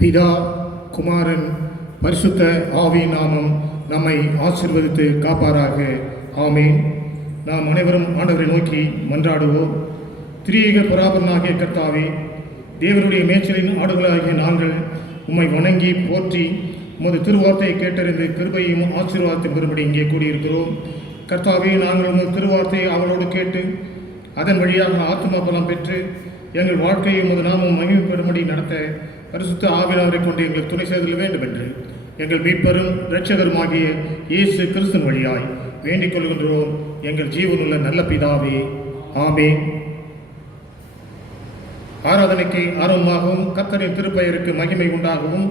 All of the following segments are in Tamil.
பிதா, குமாரன், பரிசுத்த ஆவி நாமம் நம்மை ஆசீர்வதித்து காப்பாராக. ஆமேன். நாம் அனைவரும் ஆண்டவரை நோக்கி மன்றாடுவோம். திரியேக பராபரனாகிய கர்த்தாவே, தேவனுடைய மேய்ச்சலின் ஆடுகளாகிய நாங்கள் உம்மை வணங்கி போற்றி உமது திருவார்த்தையை கேட்டறிந்து கிருபையும் ஆசீர்வாதத்தையும் பெறும்படி இங்கே கூடியிருக்கிறோம். கர்த்தாவே, நாங்கள் உமது திருவார்த்தையை அவளோடு கேட்டு அதன் வழியாக ஆத்தும பலம் பெற்று எங்கள் வாழ்க்கையை உமது நாமம் மகிமைப்படும்படி நடத்த பரிசுத்த ஆவியானவரை கொண்டு எங்களுக்கு துணை செய்தல் வேண்டும் என்று எங்கள் மீட்பரும் இரட்சகருமாகிய இயேசு கிறிஸ்துவின் வழியாய் வேண்டிக் கொள்கின்றோம் எங்கள் ஜீவனுள்ள நல்ல பிதாவே. ஆமென். ஆராதனைக்கு ஆர்வமாகவும் கர்த்தரின் திருப்பெயருக்கு மகிமை உண்டாகவும்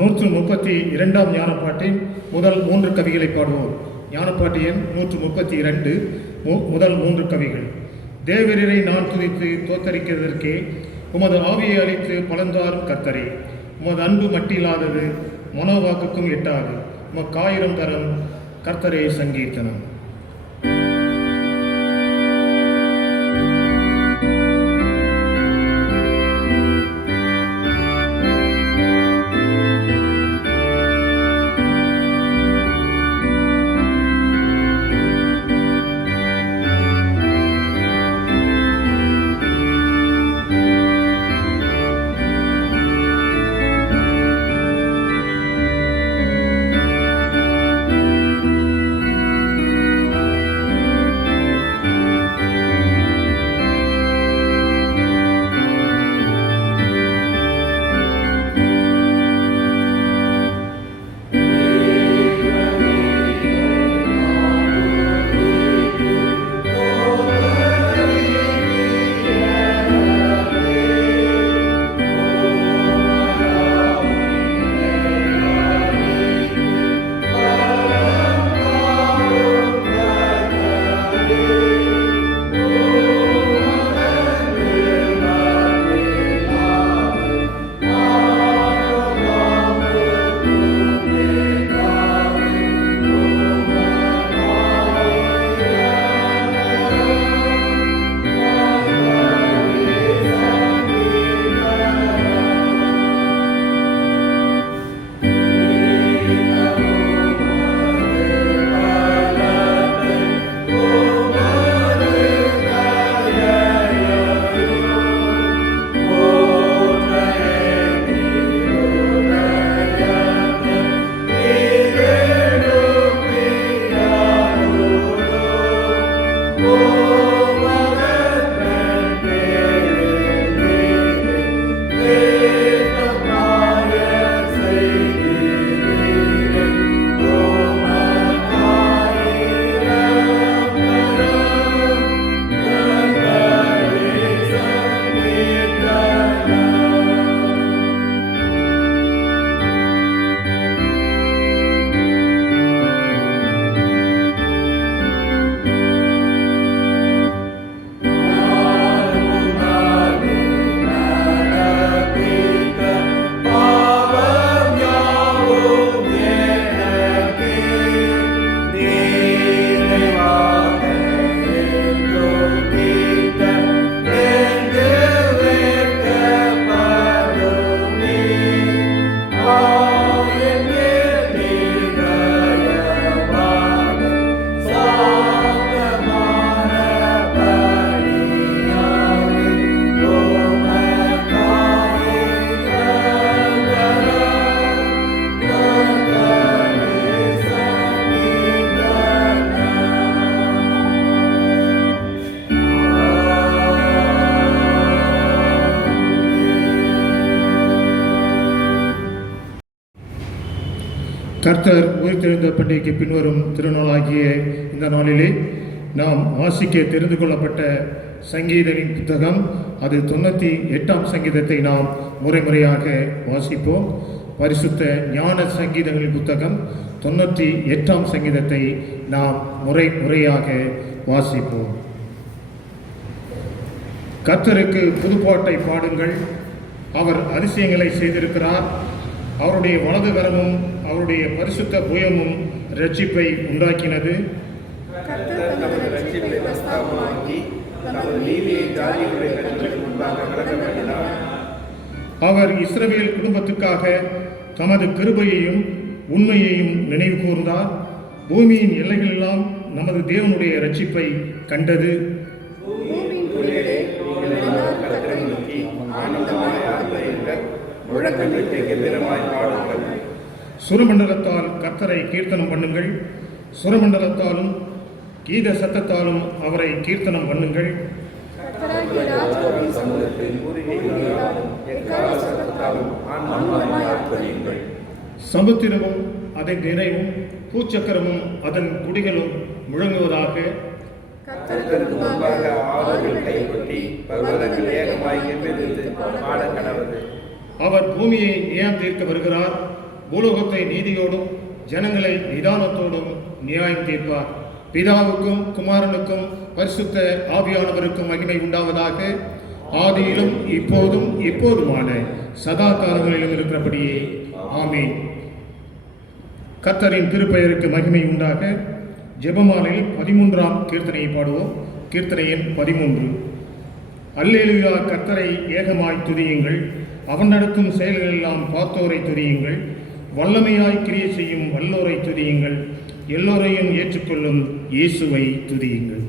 132 ஞானப்பாட்டின் முதல் 3 கவிகளை பாடுவோம். ஞானப்பாட்டு எண் 132 முதல் 3 கவிகள். தேவரீரை நான் துதித்து தோத்தரிக்கிறதற்கே உமது ஆவியை அளித்து பலந்தாரும் கர்த்தரே. உமது அன்பு மட்டில்லாதது, மனோவாக்குக்கும் எட்டாது. உமக்கு 1000 தரம் கர்த்தரே சங்கீர்த்தனம். கர்த்தர் உயிர்த்தெழுந்த பண்டிகைக்கு பின்வரும் திருநாளாகிய இந்த நாளிலே நாம் வாசிக்க தெரிந்து கொள்ளப்பட்ட சங்கீதனின் புத்தகம், அது 98ஆம் சங்கீதத்தை நாம் முறையாக வாசிப்போம். பரிசுத்த ஞான சங்கீதங்களின் புத்தகம் 98ஆம் சங்கீதத்தை நாம் முறையாக வாசிப்போம். கர்த்தருக்கு புதுப்பாட்டை பாடுங்கள், அவர் அதிசயங்களை செய்திருக்கிறார். அவருடைய வலது கரமும் அவருடைய பரிசுத்த புயமும் இரட்சிப்பை உண்டாக்கினது. அவர் இஸ்ரவேல் குடும்பத்துக்காக தமது கிருபையையும் உண்மையையும் நினைவு கூர்ந்தார். பூமியின் எல்லைகளெல்லாம் நமது தேவனுடைய இரட்சிப்பை கண்டது. சுரமண்டலத்தால் கர்த்தரை கீர்த்தனம் பண்ணுங்கள், சுரமண்டலத்தாலும் கீத சத்தத்தாலும் அவரை கீர்த்தனம் பண்ணுங்கள். சமுத்திரமும் அதன் நிறைவும் பூச்சக்கரமும் அதன் குடிகளும் முழங்குவதாக. அவர் பூமியை நியாயம் தீர்க்க வருகிறார். பூலோகத்தை நீதியோடும் ஜனங்களை நிதானத்தோடும் நியாயம் தீர்ப்பார். பிதாவுக்கும் குமாரனுக்கும் பரிசுத்த ஆவியானவருக்கும் மகிமை உண்டாவதாக. ஆதியிலும் இப்போதும் எப்போதுமான சதா காலங்களிலும் இருக்கிறபடியே ஆமென். கர்த்தரின் திருப்பெயருக்கு மகிமை உண்டாக. ஜெபமாலையில் 13ஆம் கீர்த்தனையை பாடுவோம். கீர்த்தனை எண் 13. அல்லேலூயா, கர்த்தரை ஏகமாய் துதியுங்கள், அவன் நடத்தும் செயல்களெல்லாம் பார்த்தோரை துதியுங்கள், வல்லமையாய் கிரியை செய்யும் வல்லோரை துதியுங்கள், எல்லோரையும் ஏற்றுக்கொள்ளும் இயேசுவை துதியுங்கள்.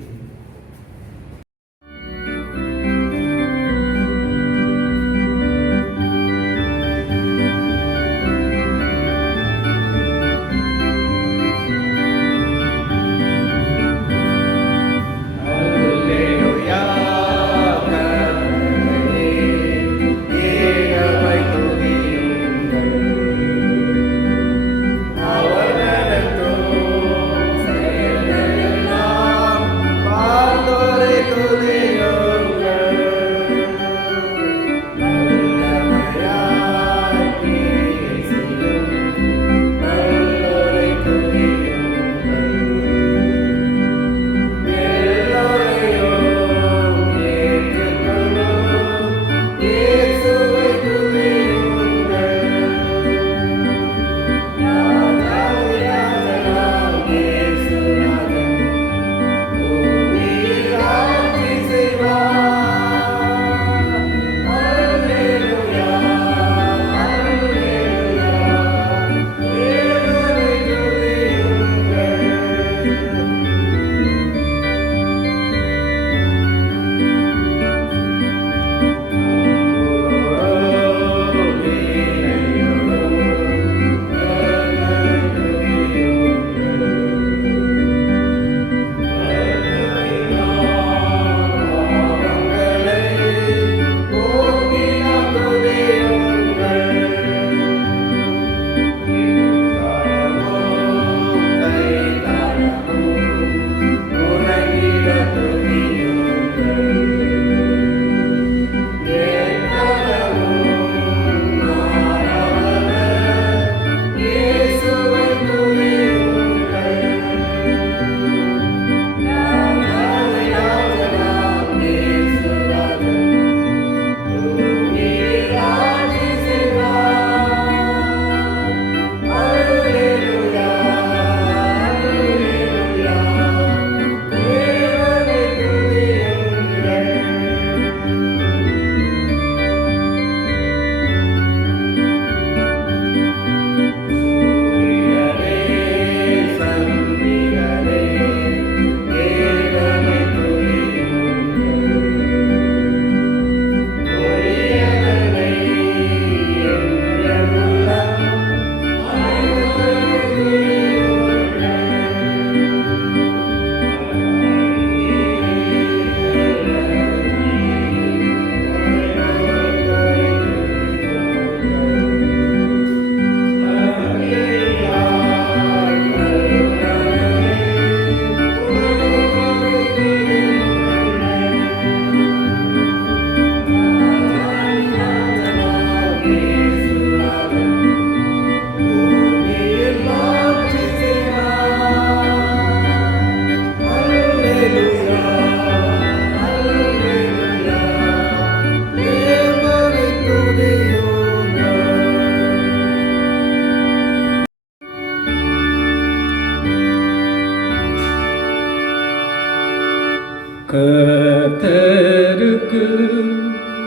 கர்த்தருக்கு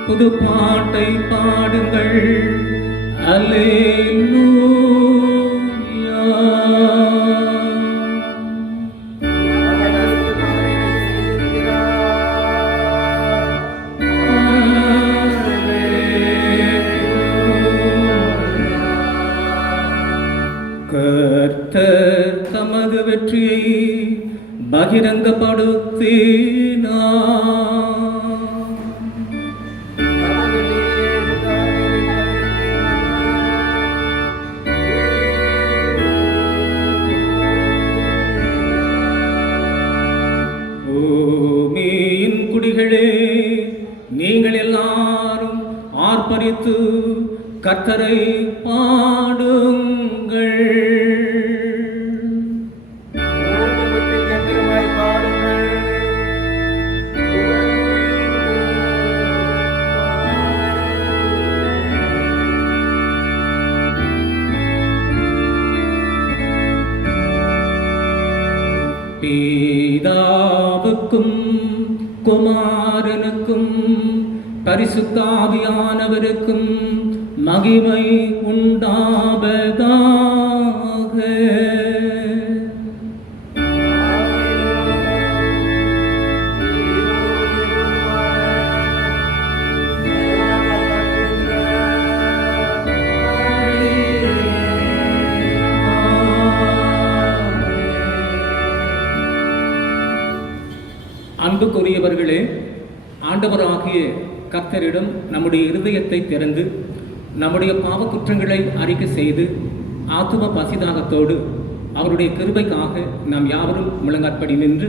புது பாட்டை பாடுங்கள். அல்லேலூயா. கர்த்தர் தமது வெற்றியை பகிரங்கப்படுத்தினார். பூமியின் குடிகளே, நீங்கள் எல்லாரும் ஆர்ப்பரித்து கர்த்தரை பாடுங்கள். பிதாவுக்கும் குமாரனுக்கும் பரிசுத்த ஆவியானவருக்கும் மகிமை உண்டாவதாக. அன்புக்குரியவர்களே, ஆண்டவராகிய கர்த்தரிடம் நம்முடைய இருதயத்தை திறந்து நம்முடைய பாவ குற்றங்களை அறிக்கை செய்து ஆத்தும பசிதாகத்தோடு அவருடைய கிருபைக்காக நாம் யாவரும் முழங்காற்படி நின்று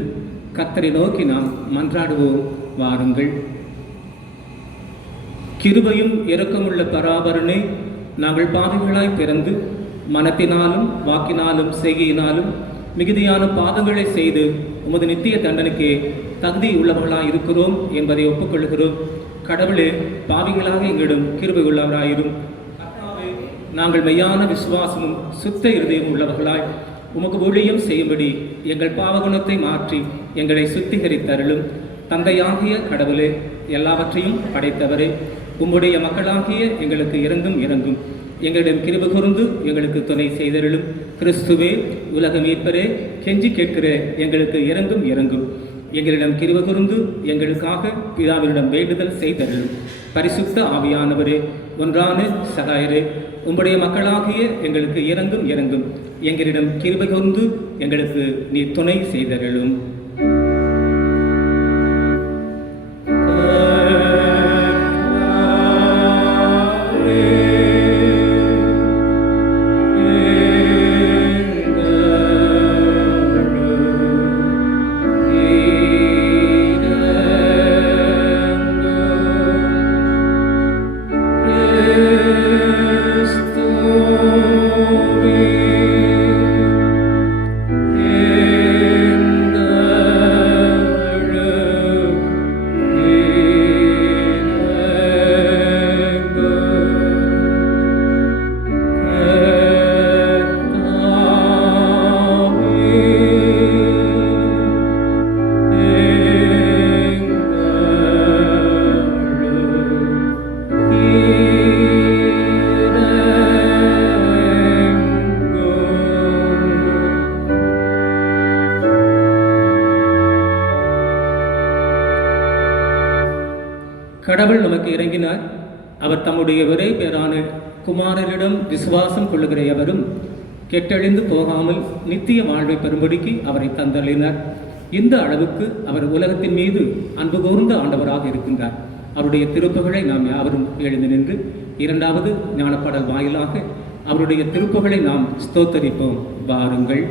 கர்த்தரை நோக்கி நாம் மன்றாடுவோம். வாருங்கள். கிருபையும் இரக்கமுள்ள பராபரனை, நாங்கள் பாவிகளாய் பிறந்து மனத்தினாலும் வாக்கினாலும் செய்கையினாலும் மிகுதியான பாவங்களை செய்து உமது நித்திய தண்டனைக்கு தகுதி உள்ளவர்களாக இருக்கிறோம் என்பதை ஒப்புக்கொள்கிறோம். கடவுளே, பாவிகளாக எங்களிடம் கிருபை உள்ளவராயிரும். நாங்கள் மெய்யான விசுவாசமும் சுத்த இருதயம் உள்ளவர்களாய் உமக்கு ஊழியம் செய்யும்படி எங்கள் பாவகுணத்தை மாற்றி எங்களை சுத்திகரித்தருளும். தந்தையாகிய கடவுளே, எல்லாவற்றையும் படைத்தவரே, உம்முடைய மக்களாகிய எங்களுக்கு இறங்கும். எங்களிடம் கிருபை கூர்ந்து எங்களுக்கு துணை செய்தருளும். கிறிஸ்துவே, உலக மீட்பரே, கெஞ்சி கேட்கிற எங்களுக்கு இறங்கும். எங்களிடம் கிருபை கூர்ந்து எங்களுக்காக பிதாவினிடம் வேண்டுதல் செய்தருளும். பரிசுத்த ஆவியானவரே, ஒன்றான சகாயரே, உம்முடைய மக்களாகிய எங்களுக்கு இறங்கும். எங்களிடம் கிருபை கூர்ந்து எங்களுக்கு நீ துணை செய்தருளும். கடவுள் நமக்கு இறங்கினார். அவர் தம்முடைய ஒரே பேரான குமாரரிடம் விசுவாசம் கொள்ளுகிற எவரும் கெட்டழிந்து போகாமல் நித்திய வாழ்வை பெறும்படிக்கு அவரை தந்தளினார். இந்த அளவுக்கு அவர் உலகத்தின் மீது அன்பு கூர்ந்த ஆண்டவராக இருக்கின்றார். அவருடைய திருப்புகழை நாம் யாவரும் எழுந்து நின்று இரண்டாவது ஞானப்பாடல் வாயிலாக அவருடைய திருப்புகழை நாம் ஸ்தோத்தரிப்போம். வாருங்கள்.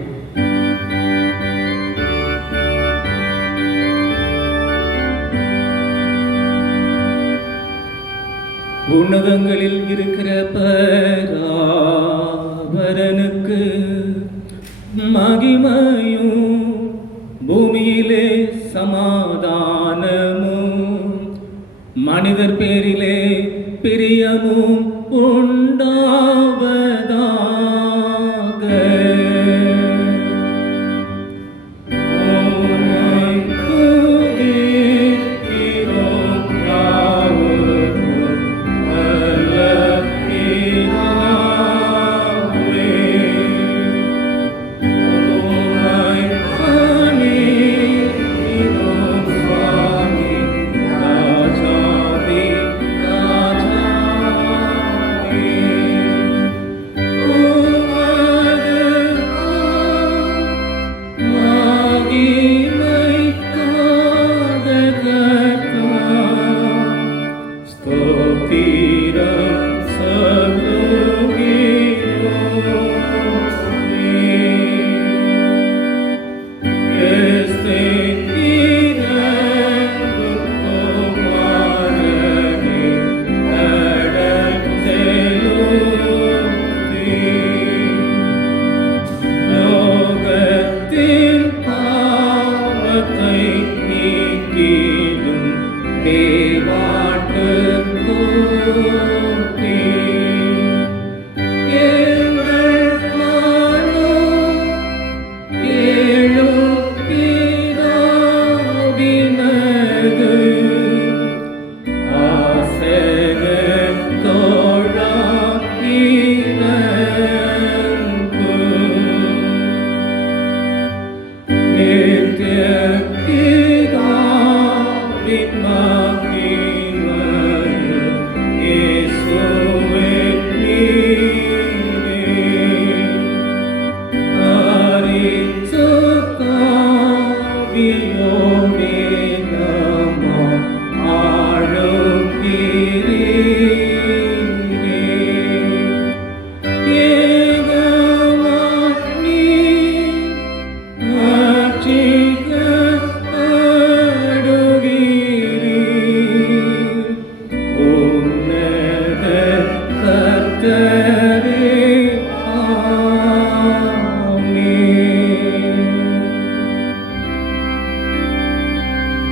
உன்னதங்களில் இருக்கிற பராபரனுக்கு மகிமையும் பூமியிலே சமாதானமும் மனிதர் பேரிலே பிரியமும் உண்டாவதாக.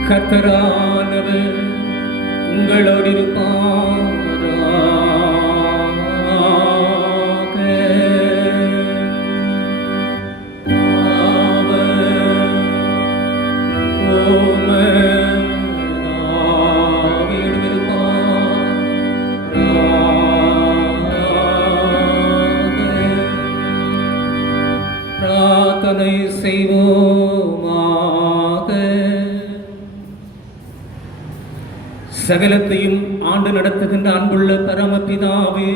கர்த்தரானவர் உங்களோடு இருப்பாராக. பிரார்த்தனை செய்வோமாக. சகலத்தையும் ஆண்டு நடத்துகின்ற அன்புள்ள பரமபிதாவே,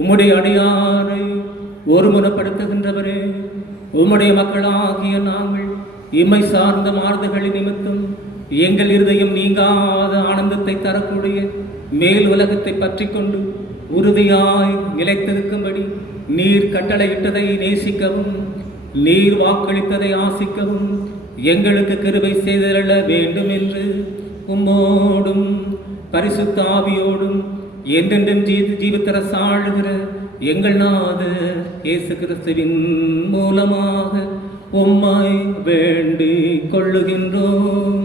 உம்முடைய அடியாரை ஒருமுறைப்படுத்துகின்றவரே, உம்முடைய மக்களாகிய நாங்கள் இம்மை சார்ந்த மாறுதல்களின் நிமித்தம் எங்கள் இருதயம் நீங்காத ஆனந்தத்தை தரக்கூடிய மேல் உலகத்தை பற்றி கொண்டு உறுதியாய் நிலைத்திருக்கும்படி நீர் கட்டளையிட்டதை நேசிக்கவும் நீர் வாக்களித்ததை ஆசிக்கவும் எங்களுக்கு கிருபை செய்தருள வேண்டும் என்று உம்மோடும் பரிசுத்த ஆவியோடும் என்றென்றும் ஜீவித்தர சாழுகிற எங்கள் நாதர் இயேசு கிறிஸ்துவின் மூலமாக உம்மை வேண்டிக் கொள்ளுகின்றோம்.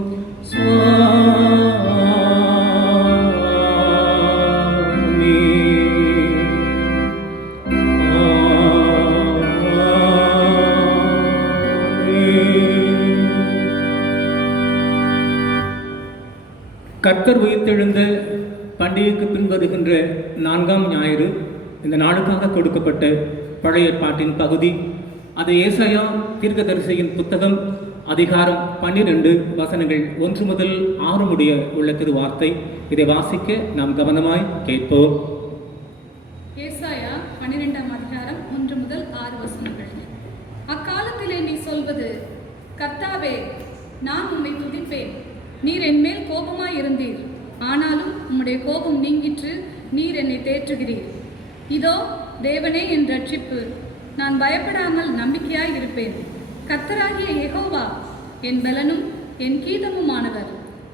கர்த்தர் உயிர்த்தெழுந்த பண்டிகைக்கு பின்வருகின்ற 4ஆம் ஞாயிறு இந்த நாளுக்காக கொடுக்கப்பட்ட பழைய ஏற்பாட்டின் பகுதி. அது ஏசாயா தீர்க்கதரிசியின் புத்தகம் அதிகாரம் 12 வசனங்கள் 1 முதல் 6 முடிய உள்ள திருவார்த்தை. இதை வாசிக்க நாம் கவனமாய் கேட்போம். ஏசாயா 12ஆம் அதிகாரம் 1 முதல் 6 வசனங்கள். அக்காலத்திலே நீ சொல்வது, கர்த்தாவே, நான் உம்மை துதிப்பேன். நீர் என் மேல் கோபமாய் இருந்தீர், ஆனாலும் உம்முடைய கோபம் நீங்கிற்று, நீர் என்னை தேற்றுகிறீர். இதோ தேவனே என் ரட்சிப்பு, நான் பயப்படாமல் நம்பிக்கையாய் இருப்பேன். கர்த்தராகிய யெகோவா என் பலனும் என் கீதமுமானவர்,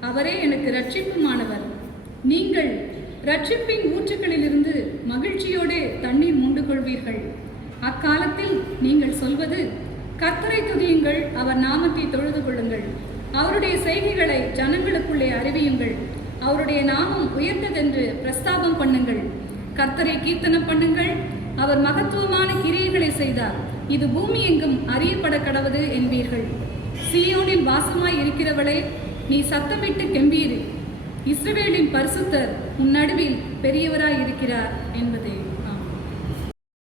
அவரே எனக்கு ரட்சிப்புமானவர். நீங்கள் ரட்சிப்பின் ஊற்றுகளிலிருந்து மகிழ்ச்சியோடு தண்ணீர் மூண்டு கொள்வீர்கள். அக்காலத்தில் நீங்கள் சொல்வது, கர்த்தரை துதியுங்கள், அவர் நாமத்தை தொழுது கொள்ளுங்கள், அவருடைய செய்கைகளை ஜனங்களுக்குள்ளே அறிவியுங்கள், அவருடைய நாமம் உயர்ந்ததென்று பிரஸ்தாபம் பண்ணுங்கள், கர்த்தரை கீர்த்தனம் பண்ணுங்கள், அவர் மகத்துவமான கிரியைகளை செய்தார், இது பூமி எங்கும் அறியப்பட கடவது என்பீர்கள். சீயோனில் வாசமாய் இருக்கிறவளே, நீ சத்தமிட்டு கெம்பீரு, இஸ்ரவேலின் பரிசுத்தர் உன் நடுவில் பெரியவராய் இருக்கிறார் என்பதே.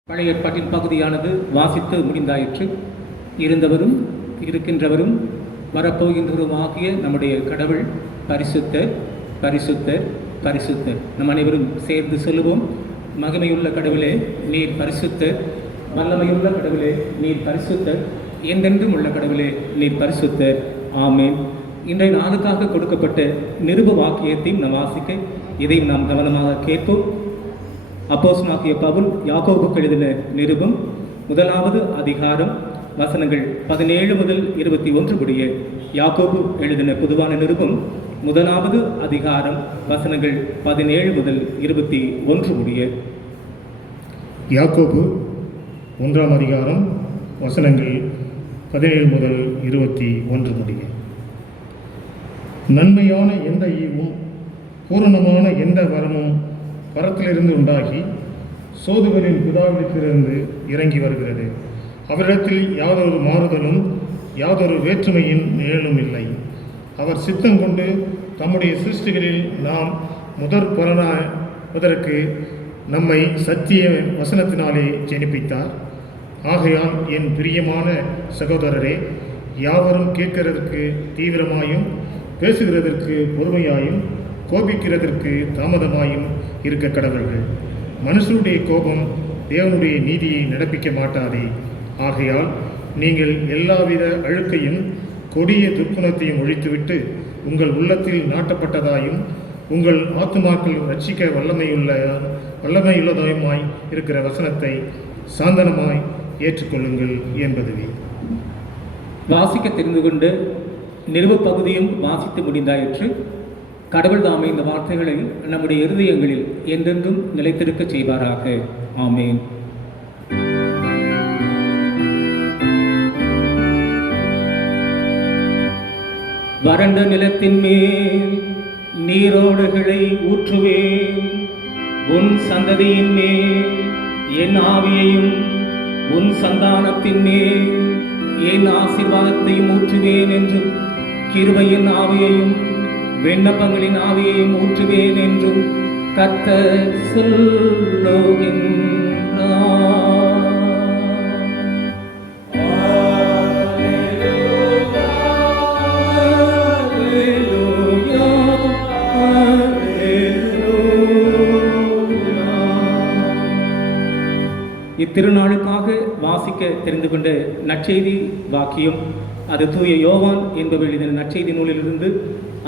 பழைய ஏற்பாட்டின் பகுதியானது வாசித்து முடிந்தாயிற்று. இருந்தவரும் இருக்கின்றவரும் வரப்போகின்றவரும் ஆகிய நம்முடைய கடவுள் பரிசுத்தர், பரிசுத்தர், பரிசுத்தர். நம் அனைவரும் சேர்ந்து சொல்லுவோம். மகிமையுள்ள கடவுளே நீர் பரிசுத்தர், வல்லமையுள்ள கடவுளே நீர் பரிசுத்தர், என்றென்றும் உள்ள கடவுளே நீர் பரிசுத்தர். ஆமேன். இன்றைய நாளுக்காக கொடுக்கப்பட்ட நிருப வாக்கியத்தையும் நாம் வாசிக்க இதையும் நாம் கவனமாக கேட்போம். அப்போஸ்தலனாகிய பவுல் யாக்கோபுக்கு எழுதின நிருபம் 1ஆவது அதிகாரம் வசனங்கள் 17 முதல் 21 முடிய. யாக்கோபு எழுதின பொதுவான நிருபம் 1ஆவது அதிகாரம் வசனங்கள் 17 முதல் 21 முடிய. யாக்கோபு 1ஆம் அதிகாரம் வசனங்கள் 17 முதல் 21 முடிய. நன்மையான எந்த ஈவும் பூரணமான எந்த வரமும் பரத்திலிருந்து உண்டாகி சோதுவரின் பிதாவிடத்திலிருந்து இறங்கி வருகிறது. அவரிடத்தில் யாதொரு மாறுதலும் யாதொரு வேற்றுமையின் நிழலும் இல்லை. அவர் சித்தம் கொண்டு தம்முடைய சிருஷ்டிகளில் நாம் முதற் பலனாவதற்கு நம்மை சத்திய வசனத்தினாலே ஜெனிப்பித்தார். ஆகையால் என் பிரியமான சகோதரரே, யாவரும் கேட்கிறதற்கு தீவிரமாயும் பேசுகிறதற்கு பொறுமையாயும் கோபிக்கிறதற்கு தாமதமாயும் இருக்க கடவர்கள். மனுஷனுடைய கோபம் தேவனுடைய நீதியை நடப்பிக்க மாட்டாதே. ஆகையால் நீங்கள் எல்லாவித அழுக்கையும் கொடிய துர்க்குணத்தையும் ஒழித்துவிட்டு உங்கள் உள்ளத்தில் நாட்டப்பட்டதாயும் உங்கள் ஆத்துமாக்கள் ரட்சிக்க வல்லமையுள்ளதாயுமாய் இருக்கிற வசனத்தை சாந்தனமாய் ஏற்றுக்கொள்ளுங்கள் என்பதுவே. வாசிக்க தெரிந்து கொண்டு நிறுவ பகுதியும் வாசித்து முடிந்தாயிற்று. கடவுள் தாமே இந்த வார்த்தைகளை நம்முடைய இருதயங்களில் என்றென்றும் நிலைத்திருக்க செய்வாராக. ஆமேன். வறண்ட நிலத்தின் மேல் நீரோடுகளை ஊற்றுவேன், உன் சந்ததியின் மேல் என் ஆவியையும் உன் சந்தானத்தின் மேல் என் ஆசீர்வாதத்தையும் ஊற்றுவேன் என்றும், கிருபையின் ஆவியையும் விண்ணப்பங்களின் ஆவியையும் ஊற்றுவேன் என்றும் கர்த்தர் சொல்லுகின்றார். இத்திருநாளுக்காக வாசிக்க தெரிந்து கொண்ட நற்செய்தி வாக்கியம் அது தூய யோவான் என்பவர் எழுதின நற்செய்தி நூலிலிருந்து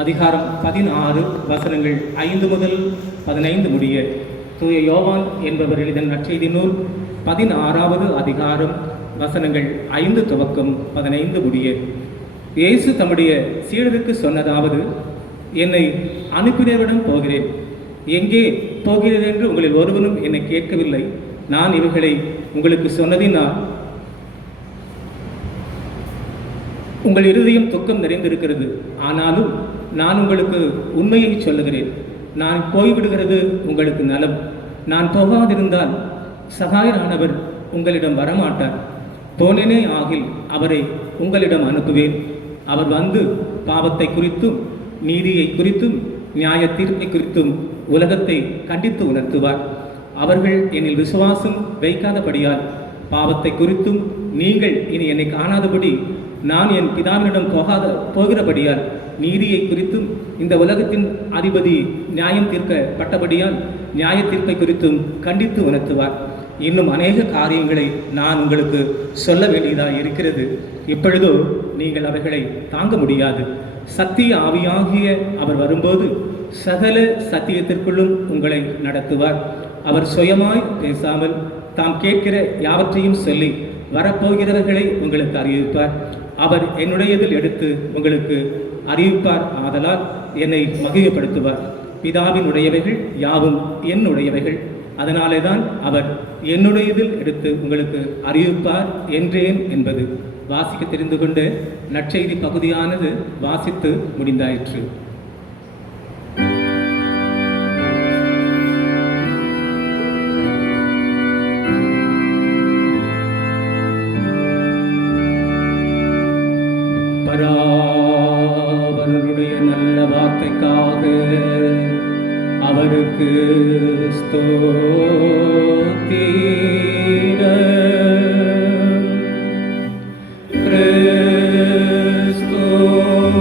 அதிகாரம் 16 வசனங்கள் 5 முதல் 15 முடிய. தூய யோவான் என்பவர் எழுதின நற்செய்தி நூல் 16வது அதிகாரம் வசனங்கள் 5 துவக்கம் 15 முடிய. இயேசு தம்முடைய சீடருக்கு சொன்னதாவது, என்னை அனுப்பினவரிடம் போகிறேன், எங்கே போகிறேன் என்று உங்களில் ஒருவனும் என்னை கேட்கவில்லை. நான் இவர்களை உங்களுக்கு சொன்னதினால் உங்கள் இருதயம் துக்கம் நிறைந்திருக்கிறது. ஆனாலும் நான் உங்களுக்கு உண்மையை சொல்லுகிறேன், நான் போய்விடுகிறது உங்களுக்கு நலம். நான் போகாதிருந்தால் சகாயரானவர் உங்களிடம் வரமாட்டார். போனேனே ஆகில் அவரை உங்களிடம் அனுப்புவேன். அவர் வந்து பாவத்தை குறித்தும் நீதியை குறித்தும் நியாய தீர்ப்பை குறித்தும் உலகத்தை கண்டித்து உணர்த்துவார். அவர்கள் என்னில் விசுவாசம் வைக்காதபடியால் பாவத்தை குறித்தும் நீங்கள் இனி என்னை காணாதபடி நான் என் பிதாவினிடம் போகிறபடியால் நீதியை குறித்தும் இந்த உலகத்தின் அதிபதி நியாயம் தீர்க்கப்பட்டபடியால் நியாய தீர்ப்பை குறித்தும் கண்டித்து உணர்த்துவார். இன்னும் அநேக காரியங்களை நான் உங்களுக்கு சொல்ல வேண்டியதாக இருக்கிறது. இப்பொழுதோ நீங்கள் அவைகளை தாங்க முடியாது. சத்திய ஆவியாகிய அவர் வரும்போது சகல சத்தியத்திற்குள்ளும் உங்களை நடத்துவார். அவர் சுயமாய் பேசாமல் தாம் கேட்கிற யாவற்றையும் சொல்லி வரப்போகிறவர்களை உங்களுக்கு அறிவிப்பார். அவர் என்னுடையதில் எடுத்து உங்களுக்கு அறிவிப்பார். ஆதலால் என்னை மகிமைப்படுத்துவார். பிதாவினுடையவைகள் யாவும் என்னுடையவைகள், அதனாலே தான் அவர் என்னுடையதில் எடுத்து உங்களுக்கு அறிவிப்பார் என்றேன் என்பது. வாசிக்க தெரிந்து கொண்டு நற்செய்தி பகுதியானது வாசித்து முடிந்தாயிற்று. பராபரனுடைய நல்ல வார்த்தைக்காக அவருக்கு ஸ்தோத்திரம்.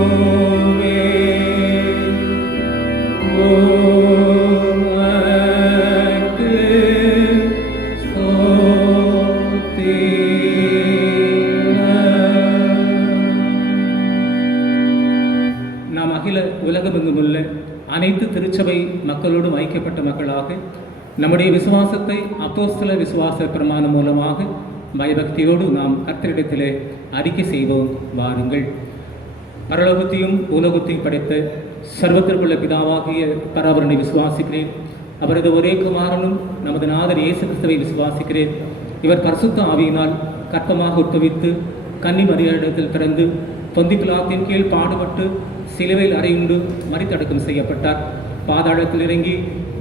கிறிஸ்துவே உமக்கு நாம் அகில உலகமெங்குமுள்ள அனைத்து திருச்சபை மக்களோடும் ஐக்கியப்பட்ட மக்களாக நம்முடைய விசுவாசத்தை அப்போஸ்தல விசுவாச பிரமாணம் மூலமாக பயபக்தியோடு நாம் கர்த்தரிடத்திலே அறிக்கை செய்வோம். வாருங்கள். பரலோகத்தையும் உலகத்தையும் படைத்த சர்வத்திற்குள்ள பிதாவாகிய பராபரனை விசுவாசிக்கிறேன். அவரது ஒரே குமாரனும் நமது நாதர் இயேசு கிறிஸ்துவை விசுவாசிக்கிறேன். இவர் பரிசுத்த ஆவியினால் கற்பமாக உட்பவித்து கன்னி மரியாதையில் பிறந்து பொந்தி பிலாத்தின் கீழ் பாடுபட்டு சிலுவையில் அறையுண்டு மரித்தடக்கம் செய்யப்பட்டார். பாதாளத்தில் இறங்கி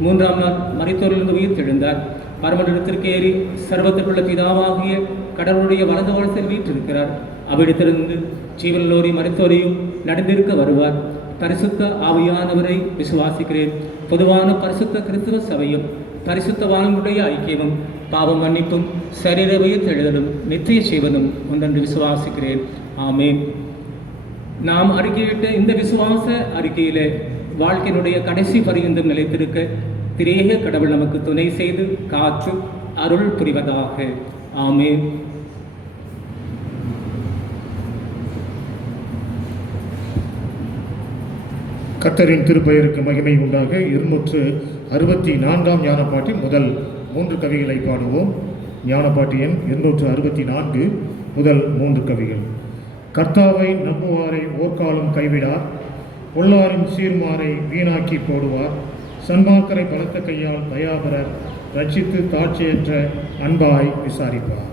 3ஆம் நாள் மரித்தோரிலிருந்து உயிர் தெழுந்தார். பரமண்டலத்திற்கு ஏறி சர்வத்திற்குள்ள பிதாவாகிய கடவுளுடைய வலது வாழ்த்தில் வீற்றிருக்கிறார். அவ்விடத்திலிருந்து ஜீவனோரி மரித்தோரையும் நடந்திருக்க வருவார். பரிசுத்த ஆவியானவரை விசுவாசிக்கிறேன். பொதுவான பரிசுத்த கிறிஸ்துவ சபையும் பரிசுத்தவான்களுடைய ஐக்கியமும் பாவம் மன்னிப்பும் சரீர உயிர்த்தெழுதலும் நித்திய ஜீவனும் ஒன்றென்று விசுவாசிக்கிறேன். ஆமேன். நாம் அறிக்கையிட்ட இந்த விசுவாச அறிக்கையிலே வாழ்க்கையினுடைய கடைசி பரியந்தம் நிலைத்திருக்க திரேக கடவுள் நமக்கு துணை செய்து காற்று அருள் புரிவதாக. ஆமேன். கர்த்தரின் திருப்பெயருக்கு மகிமை உண்டாக. 264ஆம் ஞானப்பாட்டின் முதல் 3 கவிகளை பாடுவோம். ஞானப்பாட்டு எண் 264 முதல் 3 கவிகள். கர்த்தாவை நம்புவாரை ஓர்காலும் கைவிடார், பொல்லாரின் சீர்மாரை வீணாக்கி போடுவார். சன்மார்க்கரை பலத்த கையால் தயாபரர், ரட்சித்து தாட்சியற்ற அன்பாய் விசாரிப்பார்.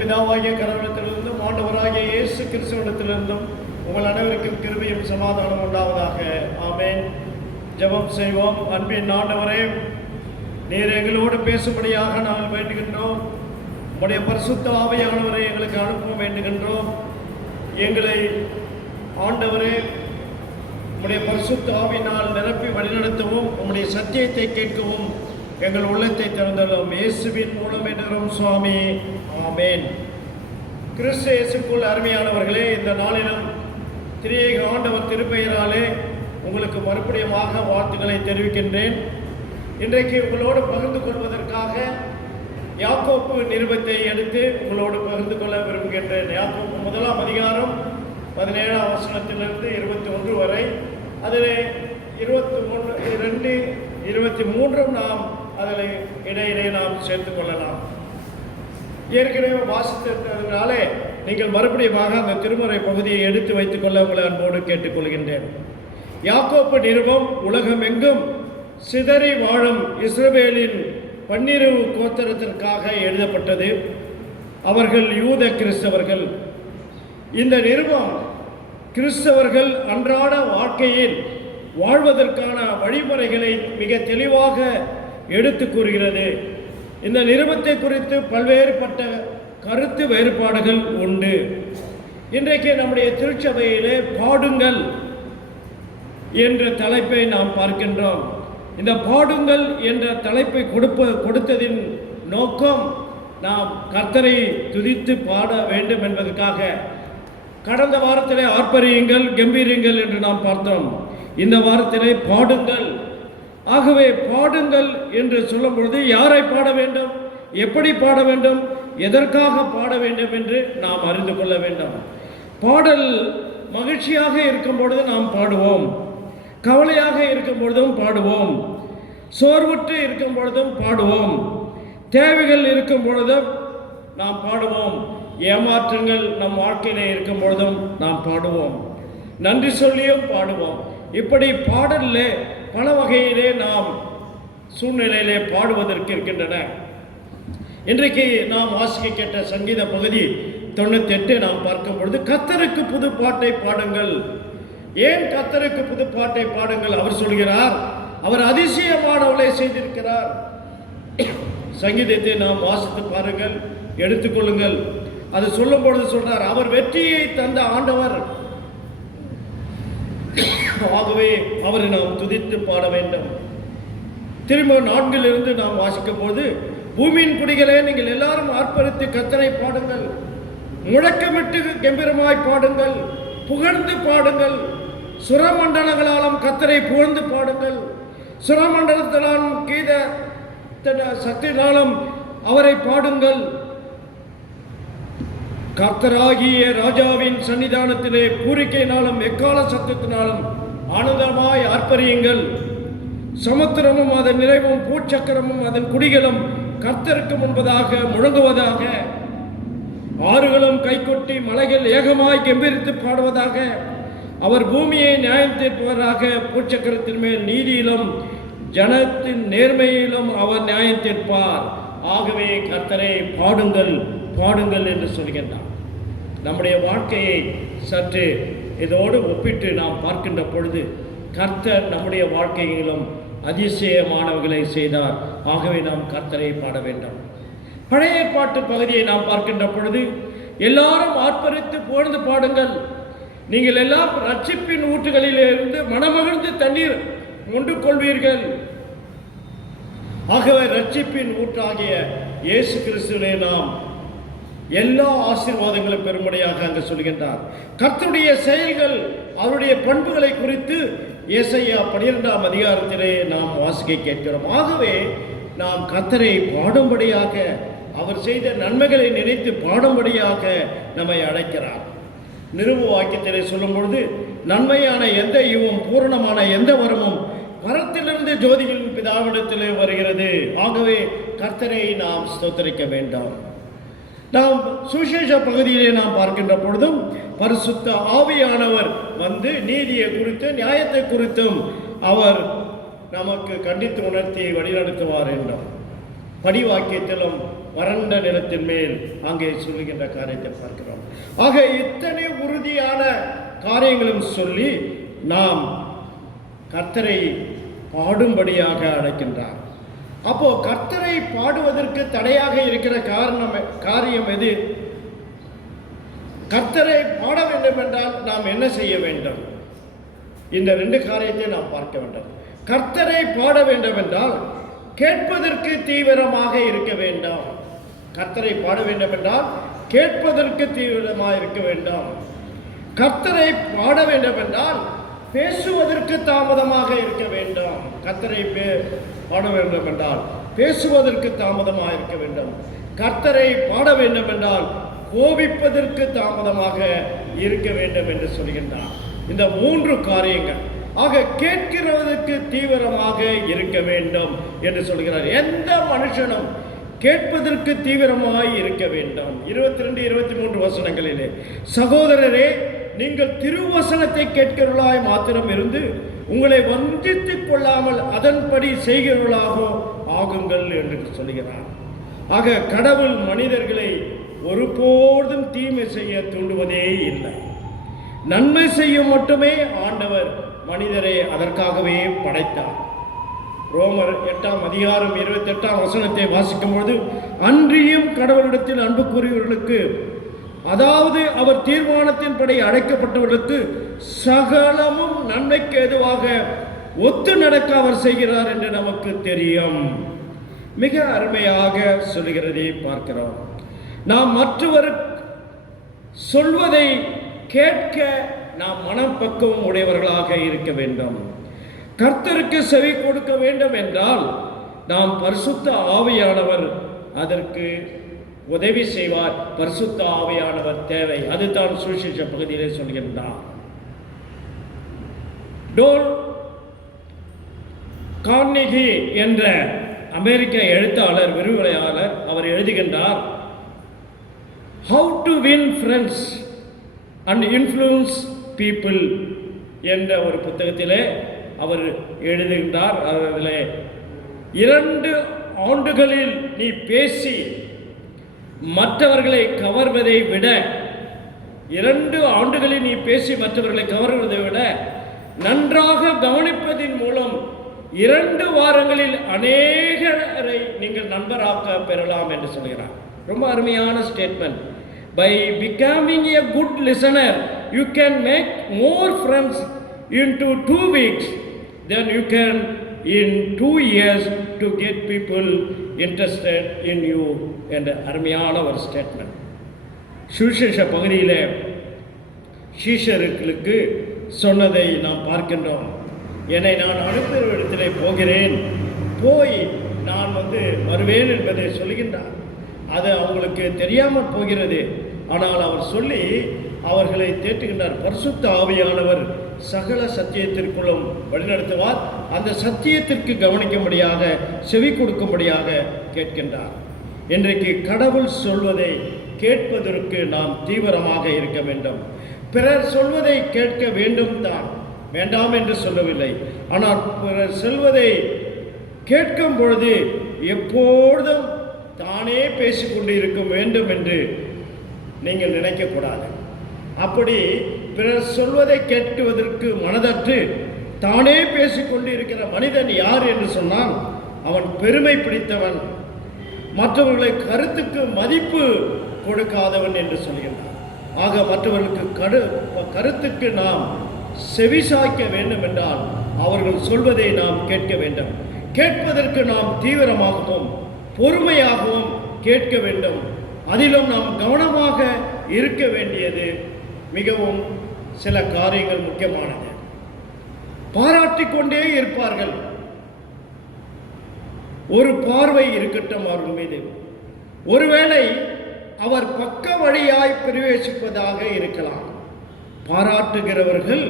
பிதாவாகிய கடவுளத்திலிருந்தும் ஆண்டவராகிய இயேசு கிறிஸ்துவிடத்திலிருந்தும் உங்கள் அனைவருக்கும் கிருபையும் சமாதானம் உண்டாவதாக. ஆமென். ஜெபம் செய்வோம். அன்பின் ஆண்டவரே, நீர் எங்களோடு பேசும்படியாக நாங்கள் வேண்டுகின்றோம். உம்முடைய பரிசுத்த ஆவியானவரை எங்களுக்கு அனுப்ப வேண்டுகின்றோம். எங்களை ஆண்டவரே உம்முடைய பரிசுத்த ஆவியினால் நிரப்பி வழிநடத்தவும், உம்முடைய சத்தியத்தை கேட்கவும் எங்கள் உள்ளத்தை திறந்தள்ளும். இயேசுவின் மூலம் என்றும் சுவாமி. ஆமென். கிறிஸ்து இயேசுக்குள் அருமையானவர்களே, இந்த நாளிலும் திரியேக ஆண்டவர் திருப்பெயராலே உங்களுக்கு மறுபடியுமாக வாழ்த்துக்களை தெரிவிக்கின்றேன். இன்றைக்கு உங்களோடு பகிர்ந்து கொள்வதற்காக யாக்கோப்பு நிருபத்தை எடுத்து உங்களோடு பகிர்ந்து கொள்ள விரும்புகின்றேன். யாக்கோப்பு 1ஆம் அதிகாரம் 17ஆம் வசனத்திலிருந்து 21 வரை, அதில் 22, 23 நாம் அதில் இடையிலே நாம் சேர்த்து கொள்ளலாம். ஏற்கனவே வாசித்ததுனாலே நீங்கள் மறுபடியும் அந்த திருமறை பகுதியை எடுத்து வைத்துக் கொள்ள உங்களை அன்போடு கேட்டுக்கொள்கின்றேன். யாக்கோப்பு நிருபம் உலகமெங்கும் சிதறி வாழும் இஸ்ரவேலின் 12 கோத்திரத்திற்காக எழுதப்பட்டது. அவர்கள் யூத கிறிஸ்தவர்கள். இந்த நிருபம் கிறிஸ்தவர்கள் அன்றாட வாழ்க்கையில் வாழ்வதற்கான வழிமுறைகளை மிக தெளிவாக எடுத்து கூறுகிறது. இந்த நிருபத்தை குறித்து பல்வேறுபட்ட கருத்து வேறுபாடுகள் உண்டு. இன்றைக்கு நம்முடைய திருச்சபையிலே பாடுங்கள் என்ற தலைப்பை நாம் பார்க்கின்றோம். இந்த பாடுங்கள் என்ற தலைப்பை கொடுத்ததின் நோக்கம் நாம் கர்த்தரை துதித்து பாட வேண்டும் என்பதற்காக. கடந்த வாரத்திலே ஆர்ப்பரியுங்கள் கம்பீரியுங்கள் என்று நாம் பார்த்தோம். இந்த வாரத்திலே பாடுங்கள். ஆகவே பாடுங்கள் என்று சொல்லும் பொழுது யாரை பாட வேண்டும், எப்படி பாட வேண்டும், எதற்காக பாட வேண்டும் என்று நாம் அறிந்து கொள்ள வேண்டும். பாடல் மகிழ்ச்சியாக இருக்கும் பொழுது நாம் பாடுவோம், கவலையாக இருக்கும் பொழுதும் பாடுவோம், சோர்வுற்று இருக்கும் பொழுதும் பாடுவோம், தேவைகள் இருக்கும் பொழுதும் நாம் பாடுவோம், ஏமாற்றங்கள் நம் வாழ்க்கையிலே இருக்கும் பொழுதும் நாம் பாடுவோம், நன்றி சொல்லியும் பாடுவோம். இப்படி பாடலிலே பல வகையிலே நாம் சூழ்நிலையிலே பாடுவதற்கு இருக்கின்றன. இன்றைக்கு நாம் வாசிக்க கேட்ட சங்கீத பகுதி 98 நாம் பார்க்கும் பொழுது கர்த்தருக்கு புது பாட்டை பாடுங்கள். ஏன் கர்த்தருக்கு புது பாட்டை பாடுங்கள்? அவர் சொல்கிறார், அவர் அதிசயமானவளை செய்திருக்கிறார். சங்கீதத்தை நாம் வாசித்து பாருங்கள், எடுத்துக்கொள்ளுங்கள். அது சொல்லும் பொழுது சொல்றார், அவர் வெற்றியை தந்த ஆண்டவர். ஆகவே அவரை நாம் துதித்து பாட வேண்டும். திரும்ப 4 நாம் வாசிக்கும் போது, பூமியின் குடிகளே நீங்கள் எல்லாரும் ஆர்ப்பரித்து கர்த்தரை பாடுங்கள், முழக்கமிட்டு கம்பீரமாய் பாடுங்கள், புகழ்ந்து பாடுங்கள், சுரமண்டலங்களாலும் கர்த்தரை புகழ்ந்து பாடுங்கள், சுரமண்டலத்தினாலும் கீத சக்தினாலும் அவரை பாடுங்கள். கர்த்தராகிய ராஜாவின் சன்னிதானத்திலே பூரிக்கையினாலும் எக்கால சத்தத்தினாலும் ஆனந்தமாய் ஆர்ப்பரியுங்கள். சமுத்திரமும் அதன் நிறைவும் பூச்சக்கரமும் அதன் குடிகளும் கர்த்தருக்கு முன்பதாக முழங்குவதாக. ஆறுகளும் கைகொட்டி மலைகள் ஏகமாய் கம்பீரித்து பாடுவதாக. அவர் பூமியை நியாயம் தீர்ப்பவராக. பூச்சக்கரத்தின் மேல் நீதியிலும் ஜனத்தின் நேர்மையிலும் அவர் நியாயம் தீர்ப்பார். ஆகவே கர்த்தரை பாடுங்கள் பாடுங்கள் என்று சொல்கின்றார். நம்முடைய வாழ்க்கையை சற்று இதோடு ஒப்பிட்டு நாம் பார்க்கின்ற பொழுது கர்த்தர் நம்முடைய வாழ்க்கையிலும் அதிசயமானவர்களை செய்தார். ஆகவே நாம் கர்த்தரை பாட வேண்டும். பழைய ஏற்பாட்டு பகுதியை நாம் பார்க்கின்ற பொழுது எல்லாரும் ஆர்ப்பரித்து புகழ்ந்து பாடுங்கள், நீங்கள் எல்லாம் ரட்சிப்பின் ஊற்றுகளிலிருந்து மனமகிழ்ந்து தண்ணீர் உண்டு கொள்வீர்கள். ஆகவே ரட்சிப்பின் ஊற்றாகிய இயேசு கிறிஸ்துவிலே நாம் எல்லா ஆசீர்வாதங்களும் பெரும்படியாக அங்கு சொல்கின்றார். கர்த்தருடைய செயல்கள், அவருடைய பண்புகளை குறித்து ஏசாயா 12ஆம் அதிகாரத்திலே நாம் வாசிக்க கேட்கிறோம். ஆகவே நாம் கர்த்தரை பாடும்படியாக, அவர் செய்த நன்மைகளை நினைத்து பாடும்படியாக நம்மை அழைக்கிறார். நிருப வாக்கியத்திலே சொல்லும் பொழுது, நன்மையான எந்த ஈவும் பூரணமான எந்த வரமும் பரத்திலிருந்து ஜோதிகளின் பிதாவிடத்திலே வருகிறது. ஆகவே கர்த்தரை நாம் ஸ்தோத்திரிக்க வேண்டும். நாம் சுவிசேஷ பகுதியிலே நாம் பார்க்கின்ற பொழுதும் பரிசுத்த ஆவியானவர் வந்து நீதியை குறித்து நியாயத்தை குறித்தும் அவர் நமக்கு கண்டித்து உணர்த்தி வழிநடத்துவார் என்றார். படிவாக்கியத்திலும் வறண்ட நிலத்தின் மேல் அங்கே சொல்லுகின்ற காரியத்தை பார்க்கிறோம். ஆக இத்தனை உறுதியான காரியங்களும் சொல்லி நாம் கர்த்தரை பாடும்படியாக அழைக்கின்றார். அப்போ கர்த்தரை பாடுவதற்கு தடையாக இருக்கிற காரியம் எது? கர்த்தரை பாட வேண்டும் என்றால் நாம் என்ன செய்ய வேண்டும்? இந்த 2 காரியத்தை நாம் பார்க்க வேண்டும். கர்த்தரை பாட வேண்டும் என்றால் கேட்பதற்கு தீவிரமாக இருக்க வேண்டாம். கர்த்தரை பாட வேண்டும் என்றால் கேட்பதற்கு தீவிரமாக இருக்க வேண்டாம். கர்த்தரை பாட வேண்டும் என்றால் பேசுவதற்கு தாமதமாக இருக்க வேண்டாம். கர்த்தரை பாட வேண்டும் என்றால் பேசுவதற்கு தாமதமாக இருக்க வேண்டும். கர்த்தரை பாட வேண்டும் என்றால் கோபிப்பதற்கு தாமதமாக இருக்க வேண்டும் என்று சொல்கின்றார். இந்த 3 காரியங்கள். ஆக கேட்கிறவனுக்கு தீவிரமாக இருக்க வேண்டும் என்று சொல்கிறார். எந்த மனுஷனும் கேட்பதற்கு தீவிரமாய் இருக்க வேண்டும். 22, 23 வசனங்களிலே, சகோதரரே, நீங்கள் திருவசனத்தை கேட்கிறவர்களாய் மாத்திரம் இருந்து உங்களை வஞ்சித்துக் கொள்ளாமல் அதன்படி செய்கிறவர்களாக ஆகுங்கள் என்று சொல்கிறார். ஆக கடவுள் மனிதர்களை ஒருபோதும் தீமை செய்ய தூண்டுவதே இல்லை. நன்மை செய்யும் மட்டுமே ஆண்டவர் மனிதரை அதற்காகவே படைத்தார். ரோமர் 8ஆம் அதிகாரம் 28ஆம் வசனத்தை வாசிக்கும்போது, அன்றியும் கடவுளிடத்தில் அன்பு கூறியவர்களுக்கு, அதாவது அவர் தீர்மானத்தின்படி அழைக்கப்பட்டவர்களுக்கு சகலமும் நன்மைக்கு ஏதுவாக ஒத்து நடக்க அவர் செய்கிறார் என்று நமக்கு தெரியும். மிக அருமையாக சொல்கிறதை பார்க்கிறோம். நாம் மற்றவர் சொல்வதை கேட்க நாம் மனப்பக்குவம் உடையவர்களாக இருக்க வேண்டும். கர்த்தருக்கு செவி கொடுக்க வேண்டும் என்றால் நாம் பரிசுத்த ஆவியானவர் அதற்கு உதவி செய்வார். பரிசுத்த ஆவியானவர் தேவை. அதுதான் சுவிசேஷ பகுதியிலே சொல்கின்றார். டோல் கார்னிகி என்ற அமெரிக்க எழுத்தாளர், விரிவுரையாளர், அவர் எழுதுகின்றார், how to win friends and influence people என்ற ஒரு புத்தகத்திலே அவர் எழுதுகின்றார். அதில் 2 ஆண்டுகளில் நீ பேசி மற்றவர்களை கவர்வதை விட 2 ஆண்டுகளில் நீ பேசி மற்றவர்களை கவர்வதை விட நன்றாக கவனிப்பதின் மூலம் 2 வாரங்களில் அநேகரை நீங்கள் நண்பராக்க பெறலாம் என்று சொல்கிறார். ரொம்ப அருமையான statement. By becoming a good listener, you can make more friends into 2 weeks than you can in 2 years to get people interested in you. என்ற அருமையான ஒரு ஸ்டேட்மெண்ட். சுவிசேஷ பகுதியில் சீஷர்களுக்கு சொன்னதை நாம் பார்க்கின்றோம். என்னை நான் அனுப்புகிற இடத்திலே போகிறேன், போய் நான் வருவேன் என்பதை சொல்கின்றார். அது அவங்களுக்கு தெரியாமல் போகிறது. ஆனால் அவர் சொல்லி அவர்களை தேற்றுகின்றார். பரிசுத்த ஆவியானவர் சகல சத்தியத்திற்குள்ளும் வழிநடத்துவார். அந்த சத்தியத்திற்கு கவனிக்கும்படியாக, செவி கொடுக்கும்படியாக கேட்கின்றார். இன்றைக்கு கடவுள் சொல்வதை கேட்பதற்கு நாம் தீவிரமாக இருக்க வேண்டும். பிறர் சொல்வதை கேட்க வேண்டும் தான், வேண்டாம் என்று சொல்லவில்லை. ஆனால் பிறர் சொல்வதை கேட்கும் பொழுது எப்பொழுதும் தானே பேசிக்கொண்டு இருக்க வேண்டும் என்று நீங்கள் நினைக்கக்கூடாது. அப்படி பிறர் சொல்வதை கேட்குவதற்கு மனதற்று தானே பேசிக்கொண்டு இருக்கிற மனிதன் யார் என்று சொன்னால் அவன் பெருமை பிடித்தவன், மற்றவர்களை கருத்துக்கு மதிப்பு கொடுக்காதவன் என்று சொல்கின்றான். ஆக மற்றவர்களுக்கு கருத்துக்கு நாம் செவிசாய்க்க வேண்டும் என்றால் அவர்கள் சொல்வதை நாம் கேட்க வேண்டும். கேட்பதற்கு நாம் தீவிரமாகவும் பொறுமையாகவும் கேட்க வேண்டும். அதிலும் நாம் கவனமாக இருக்க வேண்டியது மிகவும் சில காரியங்கள் முக்கியமானது. பாராட்டிக்கொண்டே இருப்பார்கள். ஒரு பார்வை இருக்கட்டும் அவர்கள் மீது. ஒருவேளை அவர் பக்க வழியாய் பிரவேசிப்பதாக இருக்கலாம். பாராட்டுகிறவர்கள்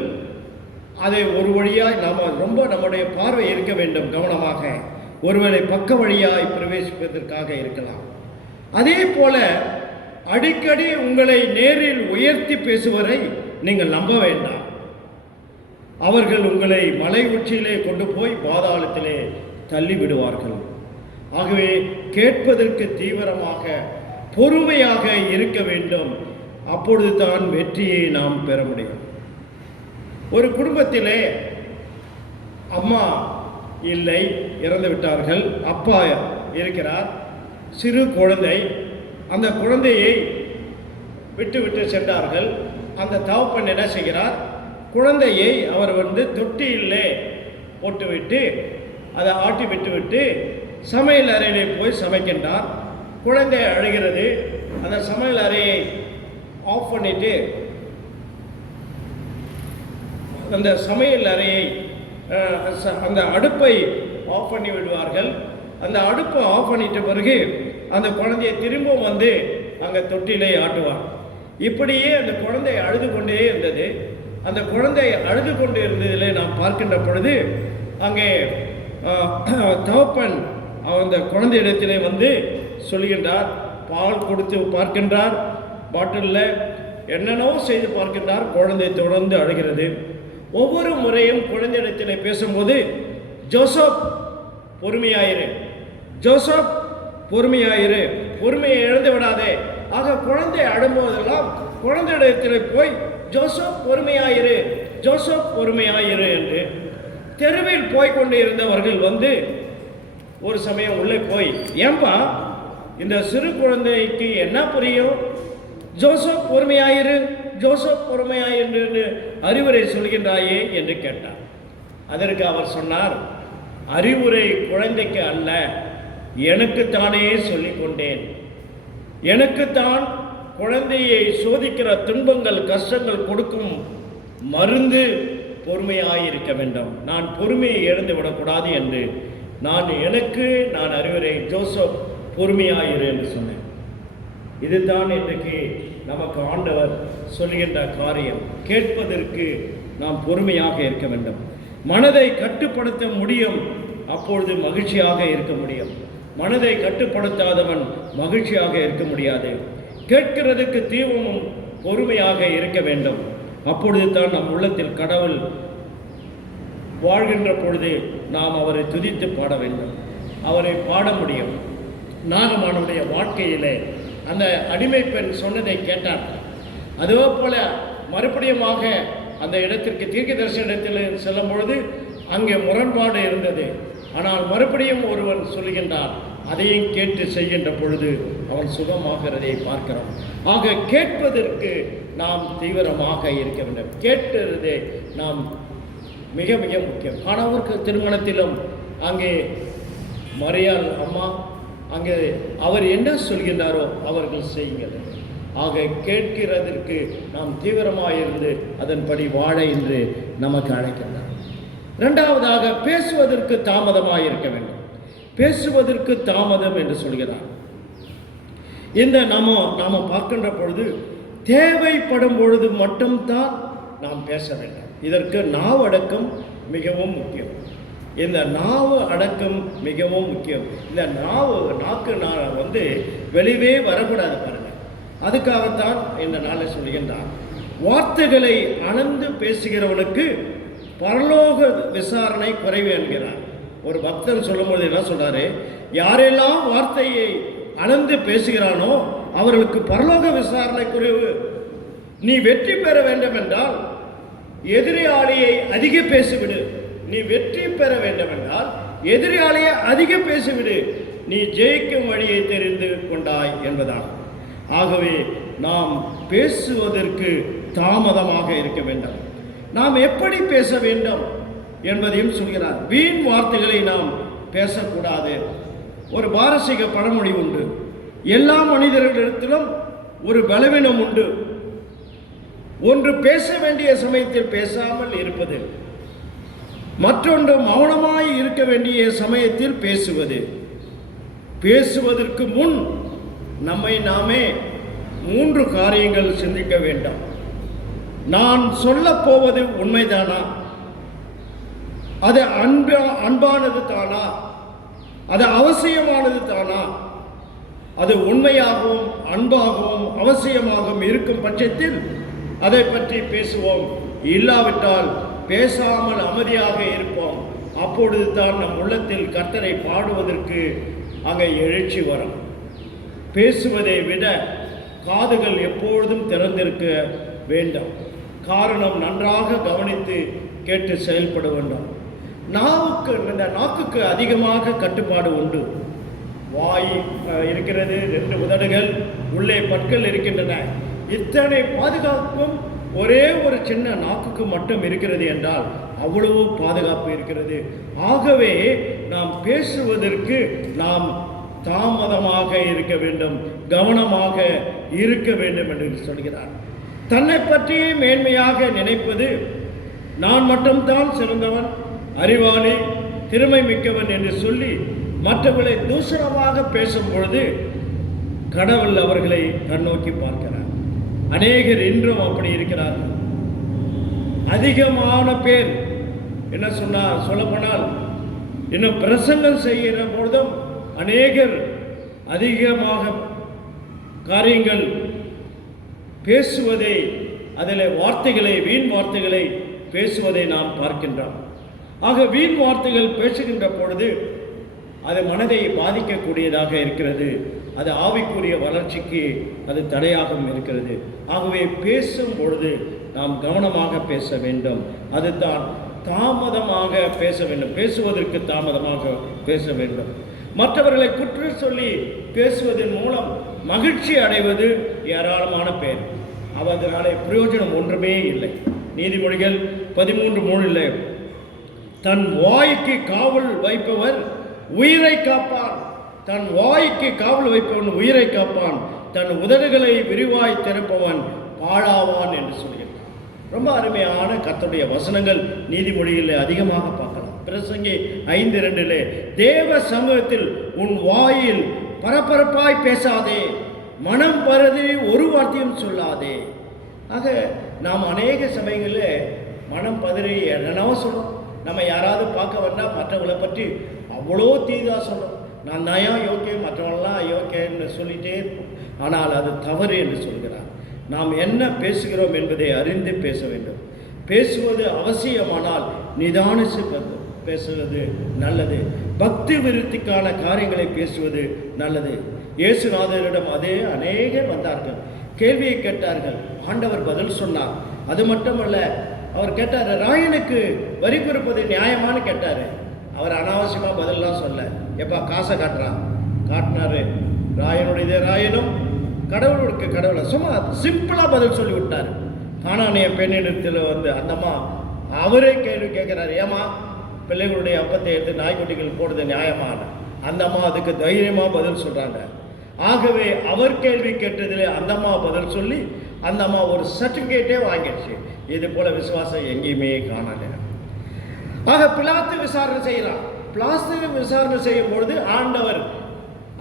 அதை ஒரு வழியாய் நாம் நம்முடைய பார்வை இருக்க வேண்டும் கவனமாக. ஒருவேளை பக்க வழியாய் பிரவேசிப்பதற்காக இருக்கலாம். அதே போல அடிக்கடி உங்களை நேரில் உயர்த்தி பேசுவரை நீங்கள் நம்ப வேண்டாம். அவர்கள் உங்களை மலை உச்சியிலே கொண்டு போய் பாதாளத்திலே தள்ளிவிடுவார்கள். ஆகவே கேட்பதற்கு தீவிரமாக பொறுமையாக இருக்க வேண்டும். அப்பொழுது தான் வெற்றியை நாம் பெற முடியும். ஒரு குடும்பத்திலே அம்மா இல்லை, இறந்து விட்டார்கள். அப்பா இருக்கிறார். சிறு குழந்தை. அந்த குழந்தையை விட்டு சென்றார்கள். அந்த தகப்பன் என்ன செய்கிறார்? குழந்தையை அவர் தொட்டியிலே போட்டுவிட்டு அதை ஆட்டி விட்டு சமையல் அறையிலே போய் சமைக்கின்றார். குழந்தை அழுகிறது. அந்த சமையல் அறையை ஆஃப் பண்ணிட்டு அந்த சமையல் அறையை அந்த அடுப்பை ஆஃப் பண்ணி விடுவார்கள். அந்த அடுப்பை ஆஃப் பண்ணிட்ட பிறகு அந்த குழந்தையை திரும்ப அங்கே தொட்டிலே ஆட்டுவார். இப்படியே அந்த குழந்தை அழுது கொண்டே இருந்தது. அந்த குழந்தை அழுது கொண்டு இருந்ததிலே நாம் பார்க்கின்ற பொழுது அங்கே தகப்பன் அந்த குழந்தையிடத்திலே வந்து சொல்கின்றார், பால் கொடுத்து பார்க்கின்றார், பாட்டிலில் என்னென்னோ செய்து பார்க்கின்றார், குழந்தை தொடர்ந்து அழுகிறது. ஒவ்வொரு முறையும் குழந்தையிடத்திலே பேசும்போது, ஜோசப் பொறுமையாயிரு, ஜோசப் பொறுமையாயிரு, பொறுமையை இழந்து விடாதே. ஆக குழந்தை அழும்போதெல்லாம் குழந்தையிடத்தில் போய் ஜோசப் பொறுமையாயிரு, ஜோசப் பொறுமையாயிரு என்று தெருவில் போய்கொண்டு இருந்தவர்கள் வந்து ஒரு சமயம் உள்ளே போய், ஏன்பா இந்த சிறு குழந்தைக்கு என்ன புரியும், ஜோசப் பொறுமையாயிரு, ஜோசப் பொறுமையாயிரு என்று அறிவுரை சொல்கின்றாயே என்று கேட்டார். அதற்கு அவர் சொன்னார், அறிவுரை குழந்தைக்கு அல்ல, எனக்குத்தானே சொல்லிக் கொண்டேன். எனக்குத்தான் குழந்தையை சோதிக்கிற துன்பங்கள் கஷ்டங்கள் கொடுக்கும் மருந்து பொறுமையாயிருக்க வேண்டும். நான் பொறுமையை இழந்து விடக்கூடாது என்று நான் அறிவுரை, ஜோசப் பொறுமையாயிரு என்று சொன்னேன். இதுதான் இன்றைக்கு நமக்கு ஆண்டவர் சொல்கின்ற காரியம். கேட்பதற்கு நாம் பொறுமையாக இருக்க வேண்டும். மனதை கட்டுப்படுத்த முடியும், அப்பொழுது மகிழ்ச்சியாக இருக்க முடியும். மனதை கட்டுப்படுத்தாதவன் மகிழ்ச்சியாக இருக்க முடியாது. கேட்கிறதுக்கு தீவிரமும் பொறுமையாக இருக்க வேண்டும். அப்பொழுது தான் நம் உள்ளத்தில் கடவுள் வாழ்கின்ற பொழுது நாம் அவரை துதித்து பாட வேண்டும், அவரை பாட முடியும். நாகமானுடைய வாழ்க்கையிலே அந்த அடிமை பெண் சொன்னதை கேட்டார். அதே போல மறுபடியுமாக அந்த இடத்திற்கு தீர்க்கதரிசி இடத்தில் செல்லும் பொழுது அங்கே முரண்பாடு இருந்தது. ஆனால் மறுபடியும் ஒருவன் சொல்கின்றார், அதையும் கேட்டு செய்கின்ற பொழுது அவன் சுகமாகிறதை பார்க்கிறோம். ஆக கேட்பதற்கு நாம் தீவிரமாக இருக்க வேண்டும். கேட்கிறது நாம் மிக மிக முக்கியம். கணவருக்கு திருமணத்திலும் அங்கே மரியாள் அம்மா அங்கே அவர் என்ன சொல்கின்றாரோ அவர்கள் செய்யுங்கள். ஆக கேட்கிறதற்கு நாம் தீவிரமாக இருந்து அதன்படி வாழ என்று நமக்கு அழைக்கின்றார். இரண்டாவதாக, பேசுவதற்கு தாமதமாக இருக்க வேண்டும். பேசுவதற்கு தாமதம் என்று சொல்கிறார். இந்த நாம பார்க்கின்ற பொழுது தேவைப்படும் பொழுது மட்டும்தான் நாம் பேச வேண்டும். இதற்கு நாவு அடக்கம் மிகவும் முக்கியம். இந்த நாவு அடக்கம் மிகவும் முக்கியம். இந்த நாக்கு வந்து வெளியே வரக்கூடாது பாருங்க. அதுக்காகத்தான் இந்த நாளை சொல்கின்றார், வார்த்தைகளை அளந்து பேசுகிறவனுக்கு பரலோக விசாரணை குறைவு என்கிறார். ஒரு பக்தன் சொல்லும்போது என்ன சொல்றாரு, யாரெல்லாம் வார்த்தையை அளந்து பேசுகிறானோ அவர்களுக்கு பரலோக விசாரணை குறைவு. நீ வெற்றி பெற வேண்டும் என்றால் எதிராளியை அதிக பேசிவிடு. நீ வெற்றி பெற வேண்டும் என்றால் எதிராளியை அதிக பேசிவிடு, நீ ஜெயிக்கும் வழியை தெரிந்து கொண்டாய் என்பதாகும். ஆகவே நாம் பேசுவதற்கு தாமதமாக இருக்க வேண்டும். நாம் எப்படி பேச வேண்டும் என்பதையும் சொல்கிறார். வீண் வார்த்தைகளை நாம் பேசக்கூடாது. ஒரு பாரசீக பழமொழி உண்டு, எல்லா மனிதர்களிடத்திலும் ஒரு பலவீனம் உண்டு. ஒன்று பேச வேண்டிய சமயத்தில் பேசாமல் இருப்பது, மற்றொன்று மௌனமாய் இருக்க வேண்டிய சமயத்தில் பேசுவது. பேசுவதற்கு முன் நம்மை நாமே 3 காரியங்கள் சிந்திக்க வேண்டும். நான் சொல்ல போவது உண்மைதானா? அது அன்பானது தானா? அது அவசியமானது தானா? அது உண்மையாகவும் அன்பாகவும் அவசியமாகவும் இருக்கும் பட்சத்தில் அதை பற்றி பேசுவோம். இல்லாவிட்டால் பேசாமல் அமைதியாக இருப்போம். அப்பொழுது தான் நம் உள்ளத்தில் கர்த்தரை பாடுவதற்கு அங்கே எழுச்சி வரும். பேசுவதை விட காதுகள் எப்பொழுதும் திறந்திருக்க வேண்டும். காரணம், நன்றாக கவனித்து கேட்டு செயல்பட வேண்டும். நாக்குக்கு அதிகமாக கட்டுப்பாடு உண்டு. வாய் இருக்கிறது, 2 உதடுகள், உள்ளே பற்கள் இருக்கின்றன. இத்தனை பாதுகாப்பும் ஒரே ஒரு சின்ன நாக்குக்கு மட்டும் இருக்கிறது என்றால் அவ்வளவு பாதுகாப்பு இருக்கிறது. ஆகவே நாம் பேசுவதற்கு நாம் தாமதமாக இருக்க வேண்டும், கவனமாக இருக்க வேண்டும் என்று சொல்கிறார். தன்னை பற்றி மேன்மையாக நினைப்பது, நான் மட்டும்தான் சிறந்தவன், அறிவாளி, திறமை மிக்கவன் என்று சொல்லி மற்றவர்களை தூஷணமாக பேசும் பொழுது கடவுள் அவர்களை கண்ணோக்கி பார்க்கிறார். அநேகர் இன்றும் அப்படி இருக்கிறார்கள். அதிகமான பேர் என்ன சொல்லப்போனால் இன்னும் பிரசங்கம் செய்கிற பொழுதும் அநேகர் அதிகமாக காரியங்கள் பேசுவதை, அதில் வார்த்தைகளை, வீண் வார்த்தைகளை பேசுவதை நாம் பார்க்கின்றோம். ஆக வீண் வார்த்தைகள் பேசுகின்ற பொழுது அது மனதை பாதிக்கக்கூடியதாக இருக்கிறது. அது ஆவிக்குரிய வளர்ச்சிக்கு அது தடையாகவும் இருக்கிறது. ஆகவே பேசும் பொழுது நாம் கவனமாக பேச வேண்டும். அதுதான் தாமதமாக பேச வேண்டும். பேசுவதற்கு தாமதமாக பேச வேண்டும். மற்றவர்களை குற்றம் சொல்லி பேசுவதன் மூலம் மகிழ்ச்சி அடைவது ஏராளமான பேர். அதனாலே பிரயோஜனம் ஒன்றுமே இல்லை. நீதிமொழிகள் 13:3 தன் வாய்க்கு காவல் வைப்பவர் உயிரை காப்பான். தன் வாய்க்கு காவல் வைப்பவன் உயிரை காப்பான். தன் உதடுகளை விரிவாய் திறப்பவன் பாழாவான் என்று சொல்கிறார். ரொம்ப அருமையான கர்த்தருடைய வசனங்கள் நீதிமொழியில் அதிகமாக பார்க்கலாம். பிரசங்கி 5:2 தேவ சமூகத்தில் உன் வாயில் பரபரப்பாய் பேசாதே, மனம் பரதி ஒரு வார்த்தையும் சொல்லாதே. ஆக நாம் அநேக சமயங்களில் மனம் பதறி என்னென்னவோ சொல்கிறோம். நம்ம யாராவது பார்க்க வந்தால் மற்றவங்களை பற்றி அவ்வளோ தீதாக சொல்கிறோம். நான் நயா யோக்கிய, மற்றவங்களாம் அயோக்கியன்னு சொல்லிகிட்டே இருப்போம். ஆனால் அது தவறு என்று சொல்கிறார். நாம் என்ன பேசுகிறோம் என்பதை அறிந்து பேச வேண்டும். பேசுவது அவசியமானால் நிதானித்து பேசுவது நல்லது. பக்தி விருத்திக்கான காரியங்களை பேசுவது நல்லது. இயேசுநாதரிடம் அதே அநேகர் வந்தார்கள், கேள்வியை கேட்டார்கள். ஆண்டவர் பதில் சொன்னார். அது மட்டுமல்ல, அவர் கேட்டார், ராயனுக்கு வரி கொடுப்பது நியாயமானு கேட்டார். அவர் அனாவசியமாக பதிலெலாம் சொல்ல, எப்பா காசை காட்டினாரு. ராயனுடைய ராயனும் கடவுளுக்கு கடவுளை சும்மா சிம்பிளாக பதில் சொல்லி விட்டார். கானானிய பெண்ணிடத்தில் அந்தம்மா அவரே கேள்வி கேட்குறாரு, ஏமா பிள்ளைகளுடைய அப்பத்தை எடுத்து நாய்க்குட்டிகள் போடுறது நியாயமான? அந்தம்மா அதுக்கு தைரியமாக பதில் சொல்கிறாங்க. ஆகவே அவர் கேள்வி கேட்டதில் அந்தம்மா பதில் சொல்லி அந்தம்மா ஒரு சர்டிஃபிகேட்டே வாங்கிடுச்சு. இது போல விசுவாசம் எங்கேயுமே காணல. ஆக பிலாத்து விசாரணை செய்யலாம். பிலாத்து விசாரணை செய்யும் பொழுது ஆண்டவர்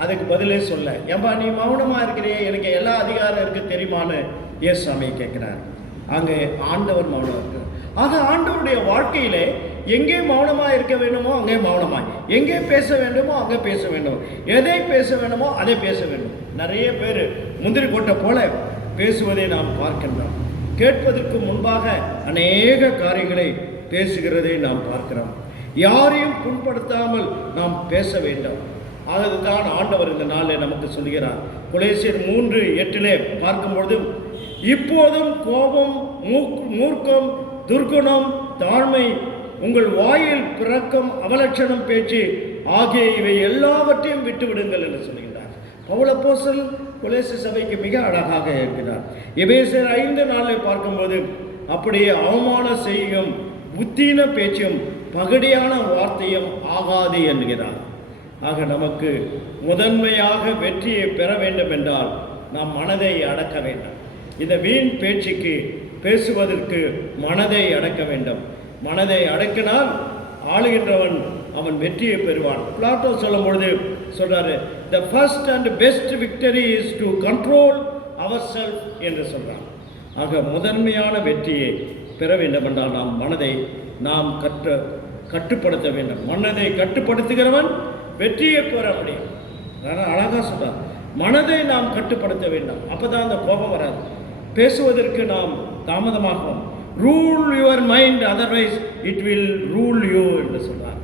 அதுக்கு பதிலே சொல்ல, ஏம்பா நீ மௌனமாக இருக்கிறே, எனக்கு எல்லா அதிகாரம் இருக்குது தெரியுமான்னு இயேசுசாமி கேட்குறார். அங்கே ஆண்டவர் மௌனம் இருக்கு. ஆக ஆண்டவருடைய வாழ்க்கையிலே எங்கே மௌனமாக இருக்க வேண்டுமோ அங்கே மௌனமாய், எங்கே பேச வேண்டுமோ அங்கே பேச வேண்டும், எதை பேச வேண்டுமோ அதை பேச வேண்டும். நிறைய பேர் முந்திரி கொட்டை போல பேசுவதை நாம் பார்க்கின்றோம். கேட்பதற்கு முன்பாக அநேக காரியங்களை பேசுகிறதை நாம் பார்க்கிறோம். யாரையும் புண்படுத்தாமல் நாம் பேச வேண்டும். அதுதான் ஆண்டவர் இந்த நாளில் நமக்கு சொல்கிறார். கொலேசியர் 3:8 பார்க்கும்பொழுது, இப்போதும் கோபம், மூர்க்கம், துர்குணம், தாழ்மை, உங்கள் வாயில் பிறக்கும் அவலட்சணம் பேச்சு ஆகிய இவை எல்லாவற்றையும் விட்டுவிடுங்கள் என்று சொல்கிறார். பவுல் அப்போஸ்தலன் கொலேசிய சபைக்கு மிக அழகாக இருக்கிறார். எபேசியர் 5:4 பார்க்கும்போது, அப்படியே அவமானம் செய்யும் புத்தீன பேச்சும் பகடியான வார்த்தையும் ஆகாது என்கிறார். ஆக நமக்கு முதன்மையாக வெற்றியை பெற வேண்டும் என்றால் நாம் மனதை அடக்க வேண்டும். இந்த வீண் பேச்சுக்கு பேசுவதற்கு மனதை அடக்க வேண்டும். மனதை அடக்கினால் ஆளுகின்றவன் அவன் வெற்றியை பெறுவான். பிளாட்டோ சொல்லும் பொழுது சொல்றாரு, the first and best victory is to control ourselves என்று சொல்றான். ஆக முதன்மையான வெற்றியை பெற வேண்டும் என்றால் நாம் மனதை நாம் கட்டுப்படுத்த வேண்டும். மனதை கட்டுப்படுத்துகிறவன் வெற்றியை பெற முடியும். அழகாக சொல்றார், மனதை நாம் கட்டுப்படுத்த வேண்டும். அப்போதான் அந்த கோபம் வராது. பேசுவதற்கு நாம் தாமதமாகும். Rule your mind, otherwise it will rule you என்று சொல்றார்.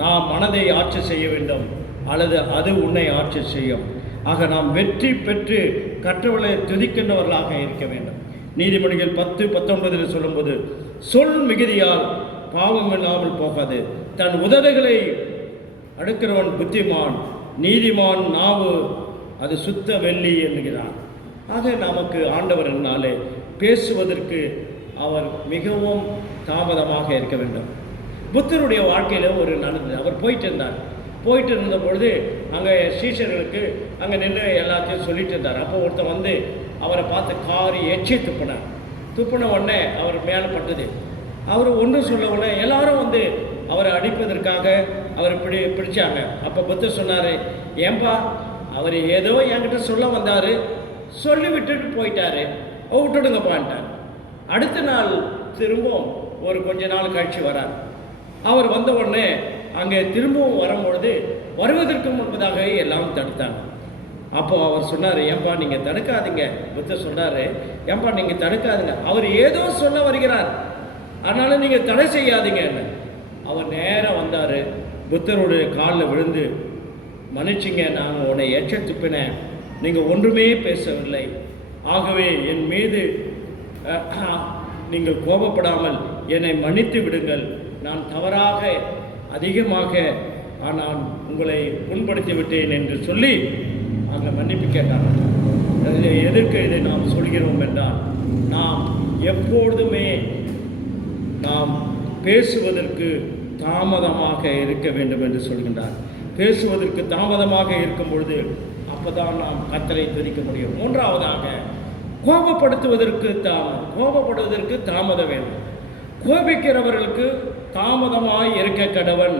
நாம் மனதை ஆட்சி செய்ய வேண்டும், அல்லது அது உன்னை ஆட்சி செய்யும். ஆக நாம் வெற்றி பெற்று கற்றவர்களை துதிக்கின்றவர்களாக இருக்க வேண்டும். நீதிமொழிகள் 10:19 சொல்லும்போது, சொல் மிகுதியால் பாவம் இல்லாமல் போகாது, தன் உதடுகளை அடுக்கிறவன் புத்திமான், நீதிமான் நாவு அது சுத்த வெள்ளி என்கிறார். ஆக நமக்கு ஆண்டவர் என்னாலே பேசுவதற்கு அவர் மிகவும் தாமதமாக இருக்க வேண்டும். புத்தருடைய வாழ்க்கையில் ஒரு நடந்தது. அவர் போயிட்டு இருந்த பொழுது அங்கே சீஷர்களுக்கு அங்கே நின்று எல்லாத்தையும் சொல்லிட்டு இருந்தார். அப்போ ஒருத்தர் அவரை பார்த்து காரி எச்சி துப்பின உடனே அவர் மேலே பட்டது. அவர் ஒன்றும் சொல்ல உடனே எல்லாரும் அவரை அடிப்பதற்காக அவர் பிடிச்சாங்க. அப்போ புத்தர் சொன்னார், ஏன்பா அவர் ஏதோ என்கிட்ட சொல்ல வந்தார், சொல்லி விட்டுட்டு போயிட்டாரு, விட்டுடுங்கப்பான்ட்டார். அடுத்த நாள் திரும்பவும் ஒரு கொஞ்ச நாள் கழிச்சு வரார். அவர் வந்த உடனே அங்கே திரும்பவும் வரும்பொழுது வருவதற்கு முன்பதாக எல்லாம் தடுத்தாங்க. அப்போ அவர் சொன்னார், ஏன்பா நீங்கள் தடுக்காதீங்க. புத்தர் சொன்னார், ஏன்பா நீங்கள் தடுக்காதுங்க, அவர் ஏதோ சொல்ல வருகிறார், அதனால நீங்கள் தடை செய்யாதீங்கன்னு. அவர் நேராக வந்தார், புத்தருடைய காலில் விழுந்து, மன்னிச்சிங்க, நான் உன்னை எச்சரித்துப்பினேன், நீங்கள் ஒன்றுமே பேசவில்லை, ஆகவே என் மீது நீங்கள் கோபப்படாமல் என்னை மன்னித்து விடுங்கள், நான் தவறாக அதிகமாக நான் உங்களை புண்படுத்தி விட்டேன் என்று சொல்லி அங்கே மன்னிப்பு கேட்டாங்க. எதற்கு இதை நாம் சொல்கிறோம் என்றால், நாம் எப்பொழுதுமே நாம் பேசுவதற்கு தாமதமாக இருக்க வேண்டும் என்று சொல்கின்றார். பேசுவதற்கு தாமதமாக இருக்கும் பொழுது அப்போதான் நாம் கர்த்தரை துதிக்க முடியும். மூன்றாவதாக, கோபப்படுவதற்கு தாமதம் வேண்டும். கோபிக்கிறவர்களுக்கு தாமதமாய் இருக்க கடவன்,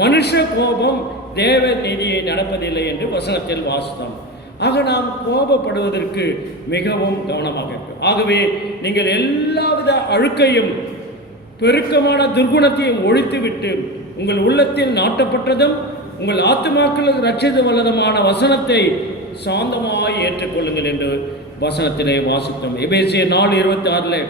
மனுஷ கோபம் தேவ நீதியை நடப்பதில்லை என்று வசனத்தில் வாசித்தோம். ஆக நாம் கோபப்படுவதற்கு மிகவும் கவனமாக இருக்கும். ஆகவே நீங்கள் எல்லாவித அழுக்கையும் பெருக்கமான துர்குணத்தையும் ஒழித்துவிட்டு உங்கள் உள்ளத்தில் நாட்டப்பட்டதும் உங்கள் ஆத்துமாக்களுக்கு ரட்சித வல்லதுமான வசனத்தை சாந்தமாய் ஏற்றுக்கொள்ளுங்கள் என்று வசனத்திலே வாசித்தோம். எபேசியர் 4:26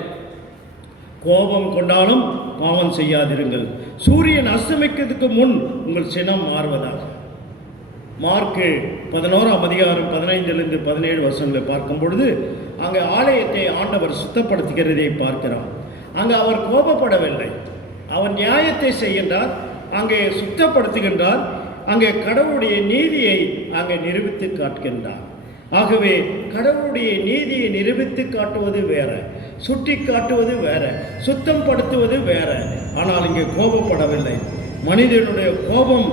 கோபம் கொண்டாலும் பாவம் செய்யாதிருங்கள், சூரியன் அஸ்தமிக்கிறதுக்கு முன் உங்கள் சினம் மாறுவதாக. மார்க்கு 11:15-17 பார்க்கும் பொழுது அங்கே ஆலயத்தை ஆண்டவர் சுத்தப்படுத்துகிறதை பார்க்கிறார். அங்கே அவர் கோபப்படவில்லை, அவர் நியாயத்தை செய்கின்றார், அங்கே சுத்தப்படுத்துகின்றார், அங்கே கடவுளுடைய நீதியை அங்கே நிரூபித்து காட்டுகின்றார். ஆகவே கடவுளுடைய நீதியை நிரூபித்து காட்டுவது வேற, சுட்டி காட்டுவது வேற, சுத்தம் படுத்துவது வேற. ஆனால் இங்கே கோபப்படவில்லை. மனிதனுடைய கோபம்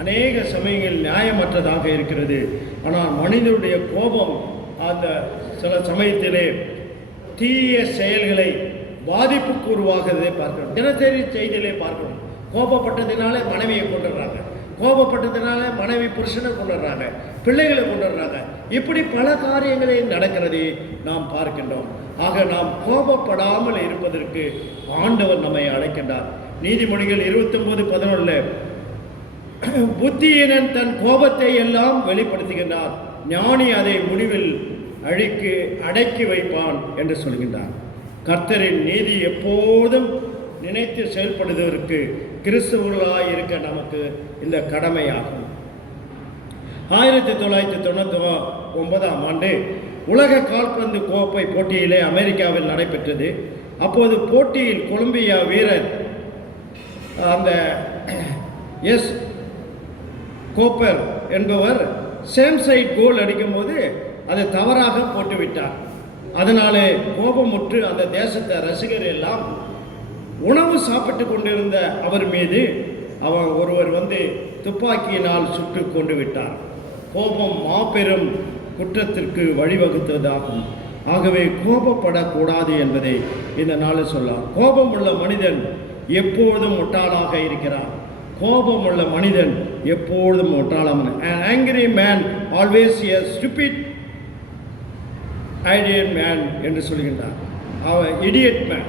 அநேக சமயங்களில் நியாயமற்றதாக இருக்கிறது. ஆனால் மனிதனுடைய கோபம் அந்த சில சமயத்திலே தீய செயல்களை பாதிப்புக்கு உருவாகிறதை பார்க்கணும். தினசரி செய்தியிலே பார்க்கணும். கோபப்பட்டதினாலே மனைவியை கொண்டுடுறாங்க, கோபப்பட்டதினால மனைவி புருஷனை கொண்டுடுறாங்க, பிள்ளைகளை கொண்டுடுறாங்க. இப்படி பல காரியங்களை நடக்கிறதை நாம் பார்க்கின்றோம். ஆக நாம் கோபப்படாமல் இருப்பதற்கு ஆண்டவர் நம்மை அழைக்கின்றார். நீதிமொழிகள் 29:11 புத்தியீனன் தன் கோபத்தை எல்லாம் வெளிப்படுத்துகின்றார், ஞானி அதை முடிவில் அடக்கி வைப்பான் என்று சொல்கின்றார். கர்த்தரின் நீதி எப்போதும் நினைத்து செயல்படுவதற்கு கிறிஸ்தவர்களாய் இருக்க நமக்கு இந்த கடமையாகும். 1999 உலக கால்பந்து கோப்பை போட்டியிலே அமெரிக்காவில் நடைபெற்றது. அப்போது போட்டியில் கொலம்பியா வீரர் அந்த எஸ் கோப்பர் என்பவர் சேம் சைட் கோல் அடிக்கும்போது அதை தவறாக போட்டுவிட்டார். அதனாலே கோபமுற்று அந்த தேசத்தை ரசிகர் எல்லாம் உணவு சாப்பிட்டு கொண்டிருந்த அவர் மீது ஒருவர் துப்பாக்கியினால் சுட்டு கொண்டு விட்டார். கோபம் மாபெரும் குற்றத்திற்கு வழிவகுத்ததாகும். ஆகவே கோபப்படக்கூடாது என்பதை இந்த நாளில் சொல்லலாம். கோபம் உள்ள மனிதன் எப்பொழுதும் முட்டாளாக இருக்கிறார். கோபம் உள்ள மனிதன் எப்பொழுதும் முட்டாளாக. An angry man always a stupid idiot man என்று சொல்கின்றார். அவர் idiot man,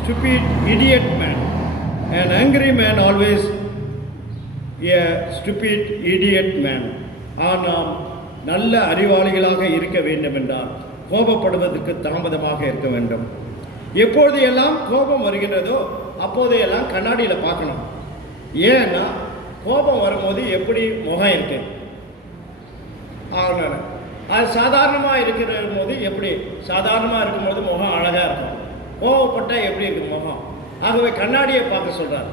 stupid idiot man. An angry man always a stupid idiot man. ஆனால் நல்ல அறிவாளிகளாக இருக்க வேண்டும் என்றால் கோபப்படுவதற்கு தாமதமாக இருக்க வேண்டும். எப்பொழுது எல்லாம் கோபம் வருகின்றதோ அப்போதையெல்லாம் கண்ணாடியில் பார்க்கணும். ஏன்னா கோபம் வரும்போது எப்படி முகம் இருக்கு, அதனால அது சாதாரணமாக இருக்கிற போது எப்படி சாதாரணமாக இருக்கும்போது முகம் அழகாக இருக்கும், கோபப்பட்டால் எப்படி இருக்கு முகம். ஆகவே கண்ணாடியை பார்க்க சொல்கிறார்.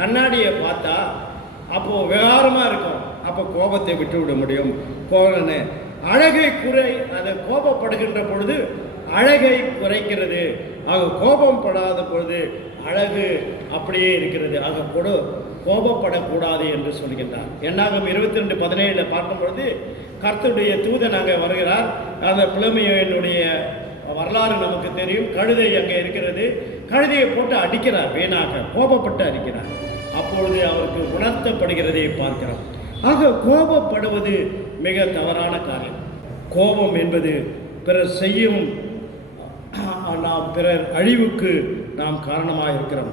கண்ணாடியை பார்த்தா அப்போது விகாரமாக இருக்கும், அப்போ கோபத்தை விட்டு விட முடியும். கோபன்னு அழகை அதை கோபப்படுகின்ற பொழுது அழகை குறைக்கிறது. ஆக கோபம் படாத பொழுது அழகு அப்படியே இருக்கிறது. ஆக கோபப்படக்கூடாது என்று சொல்கின்றார். என்னாகும் 22:17 பார்க்கும் பொழுது கர்த்தருடைய தூதன் அங்கே வருகிறார். அந்த புலமையினுடைய வரலாறு நமக்கு தெரியும். கழுதை அங்கே இருக்கிறது. கழுதையை போட்டு அடிக்கிறார், வீணாக கோபப்பட்டு அடிக்கிறார். அப்பொழுது அவருக்கு உணர்த்தப்படுகிறதை பார்க்கிறோம். ஆக கோபப்படுவது மிக தவறான காரியம். கோபம் என்பது பிறர் செய்யும் நாம் பிறர் அழிவுக்கு நாம் காரணமாக இருக்கிறோம்.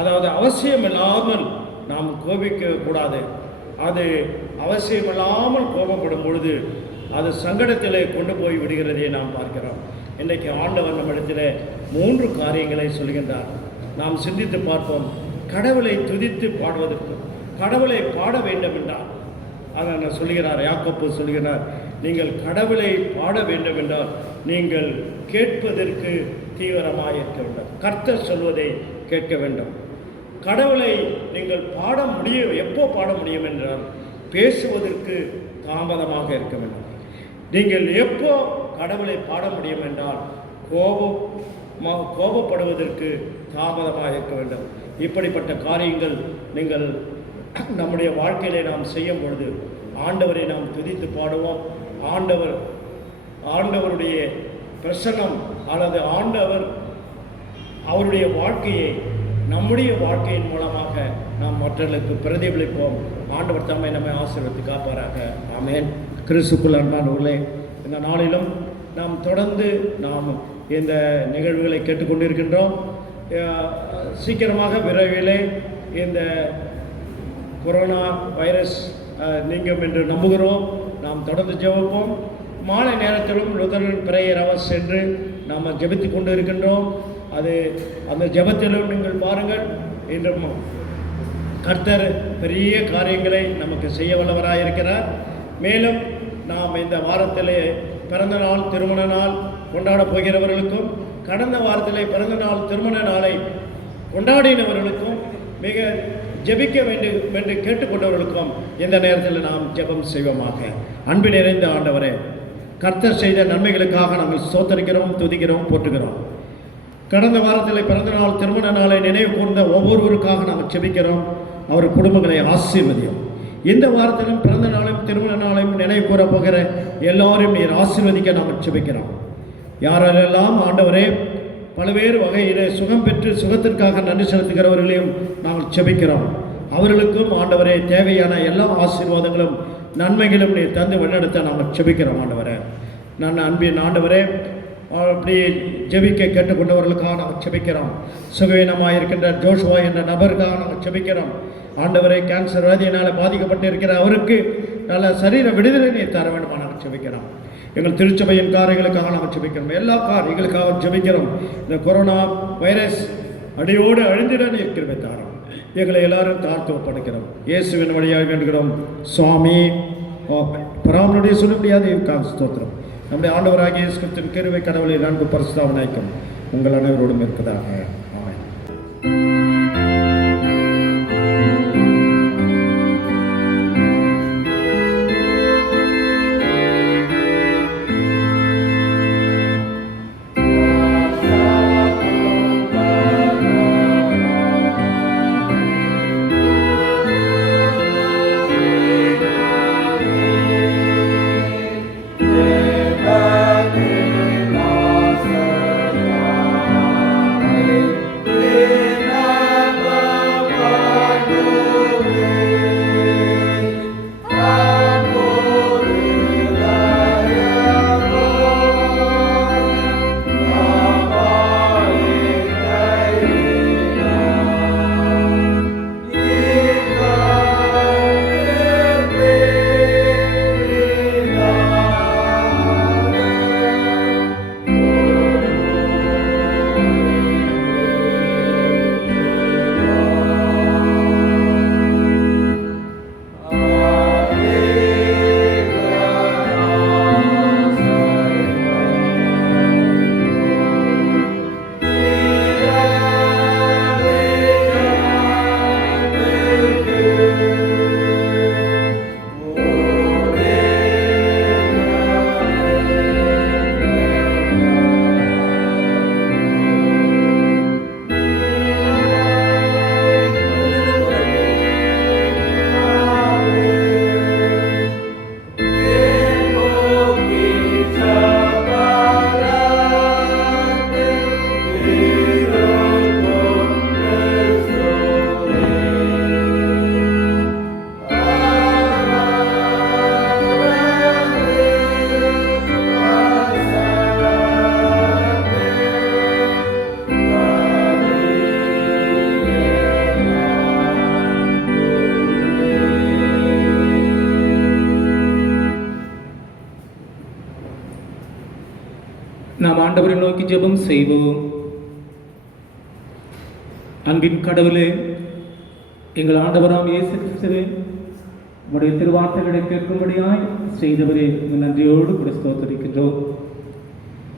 அதாவது அவசியமில்லாமல் நாம் கோபிக்க கூடாது. அது அவசியமில்லாமல் கோபப்படும் பொழுது அது சங்கடத்திலே கொண்டு போய் விடுகிறதை நாம் பார்க்கிறோம். இன்றைக்கு ஆண்டவர் நம்மிடத்தில் 3 காரியங்களை சொல்கின்றார். நாம் சிந்தித்து பார்ப்போம். கடவுளை துதித்து பாடுவதற்கு, கடவுளை பாட வேண்டும் என்றால் அதை சொல்கிறார். யாக்கோப்பு சொல்கிறார், நீங்கள் கடவுளை பாட வேண்டும் என்றால் நீங்கள் கேட்பதற்கு தீவிரமாக இருக்க வேண்டும். கர்த்தர் சொல்வதை கேட்க வேண்டும். கடவுளை நீங்கள் பாட முடியும். எப்போ பாட முடியும் என்றால் பேசுவதற்கு தாமதமாக இருக்க வேண்டும். நீங்கள் எப்போ கடவுளை பாட முடியும் என்றால் கோபப்படுவதற்கு தாமதமாக இருக்க வேண்டும். இப்படிப்பட்ட காரியங்கள் நீங்கள் நம்முடைய வாழ்க்கையிலே நாம் செய்யும் பொழுது ஆண்டவரை நாம் துதித்து பாடுவோம். ஆண்டவருடைய பிரசன்னம் அல்லது அவருடைய வாழ்க்கையை நம்முடைய வாழ்க்கையின் மூலமாக நாம் மற்றவர்களுக்கு பிரதிபலிப்போம். ஆண்டவர் தம்மை நம்மை ஆசீர்வதித்து காப்பாராக. ஆமென். கிறிஸ்துக்குள் அன்பானவர்களே, இந்த நாளிலும் நாம் தொடர்ந்து நாம் இந்த நிகழ்வுகளை கேட்டுக்கொண்டிருக்கின்றோம். சீக்கிரமாக விரைவிலே இந்த கொரோனா வைரஸ் நீங்கும் என்று நம்புகிறோம். நாம் தொடர்ந்து ஜெபிப்போம். மாலை நேரத்திலும் லுதரன் பிரேயர் அவர் சென்று நாம் ஜெபித்து கொண்டு இருக்கின்றோம். அந்த ஜெபத்திலும் நீங்கள் பாருங்கள், இன்றும் கர்த்தர் பெரிய காரியங்களை நமக்கு செய்ய வல்லவராக இருக்கிறார். மேலும் நாம் இந்த வாரத்திலே பிறந்த நாள் திருமண நாள் கொண்டாடப் போகிறவர்களுக்கும், கடந்த வாரத்திலே பிறந்த நாள் திருமண நாளை கொண்டாடினவர்களுக்கும், மிக ஜெபிக்க வேண்டும் என்று கேட்டுக்கொண்டவர்களுக்கும் இந்த நேரத்தில் நாம் ஜெபம் செய்வோமாக. அன்பு நிறைந்த ஆண்டவரே, கர்த்தர் செய்த நன்மைகளுக்காக நாங்கள் ஸ்தோத்திரிக்கிறோம், துதிக்கிறோம், போற்றுகிறோம். கடந்த வாரத்தில் பிறந்த நாள் திருமண நாளை நினைவு கூர்ந்த ஒவ்வொருவருக்காக நாங்கள் ஜெபிக்கிறோம். அவர் குடும்பங்களை ஆசீர்வதியும். இந்த வாரத்திலும் பிறந்த நாளையும் திருமண நாளையும் நினைவு கூற போகிற எல்லாரையும் நீர் ஆசீர்வதிக்க நாங்கள் ஜெபிக்கிறோம். யாரெல்லாம் ஆண்டவரே பல்வேறு வகையிலே சுகம் பெற்று சுகத்திற்காக நன்றி செலுத்துகிறவர்களையும் நாங்கள் ஜெபிக்கிறோம். அவர்களுக்கும் ஆண்டவரே தேவையான எல்லா ஆசீர்வாதங்களும் நன்மைகளும் நீர் தந்து வழிநடத்த நாங்கள் ஜெபிக்கிறோம். ஆண்டவரே, நான் அன்பின் ஆண்டவரே, அப்படி ஜெபிக்க கேட்டுக்கொண்டவர்களுக்காக நாங்கள் ஜெபிக்கிறோம். சுகவீனமாக இருக்கின்ற ஜோஷுவா என்ற நபருக்காக நாங்கள் ஜெபிக்கிறோம். ஆண்டவரை கேன்சர் வியாதியினால் பாதிக்கப்பட்டு இருக்கிற அவருக்கு நல்ல சரீர விடுதலை நீ தர வேண்டுமா நாங்கள் ஜெபிக்கிறோம். எங்கள் திருச்சபையின் காரியங்களுக்காக நாங்கள் ஜெபிக்கிறோம். எல்லா காரியங்களுக்காக ஜெபிக்கிறோம். இந்த கொரோனா வைரஸ் அடியோடு அழிந்திட நீர் கிருபை தாரும். எங்களை எல்லாரும் தாழ்த்து ஒப்படைக்கிறோம். இயேசுவின் வழியாக வேண்டுகிறோம் சுவாமி. பராமனுடைய சொல்ல முடியாத ஸ்தோத்திரம். நம்முடைய ஆண்டவராகிய இயேசு கிறிஸ்துவின் கிருபை கடவுளை நன்கு பரிசுத்தமாக்கும் உங்கள் அனைவரோடும் இருப்பதாக. ஆமென். Amen. நாம் ஆண்டவரை நோக்கி ஜெபம் செய்வோம். அன்பின் கடவுளே, எங்கள் ஆண்டவராம் இயேசு கிறிஸ்துவே, உடைய திருவார்த்தைகளை கேட்கும்படியாய் செய்தவரே, நன்றியோடு கூட ஸ்தோத்திரிக்கின்றோம்.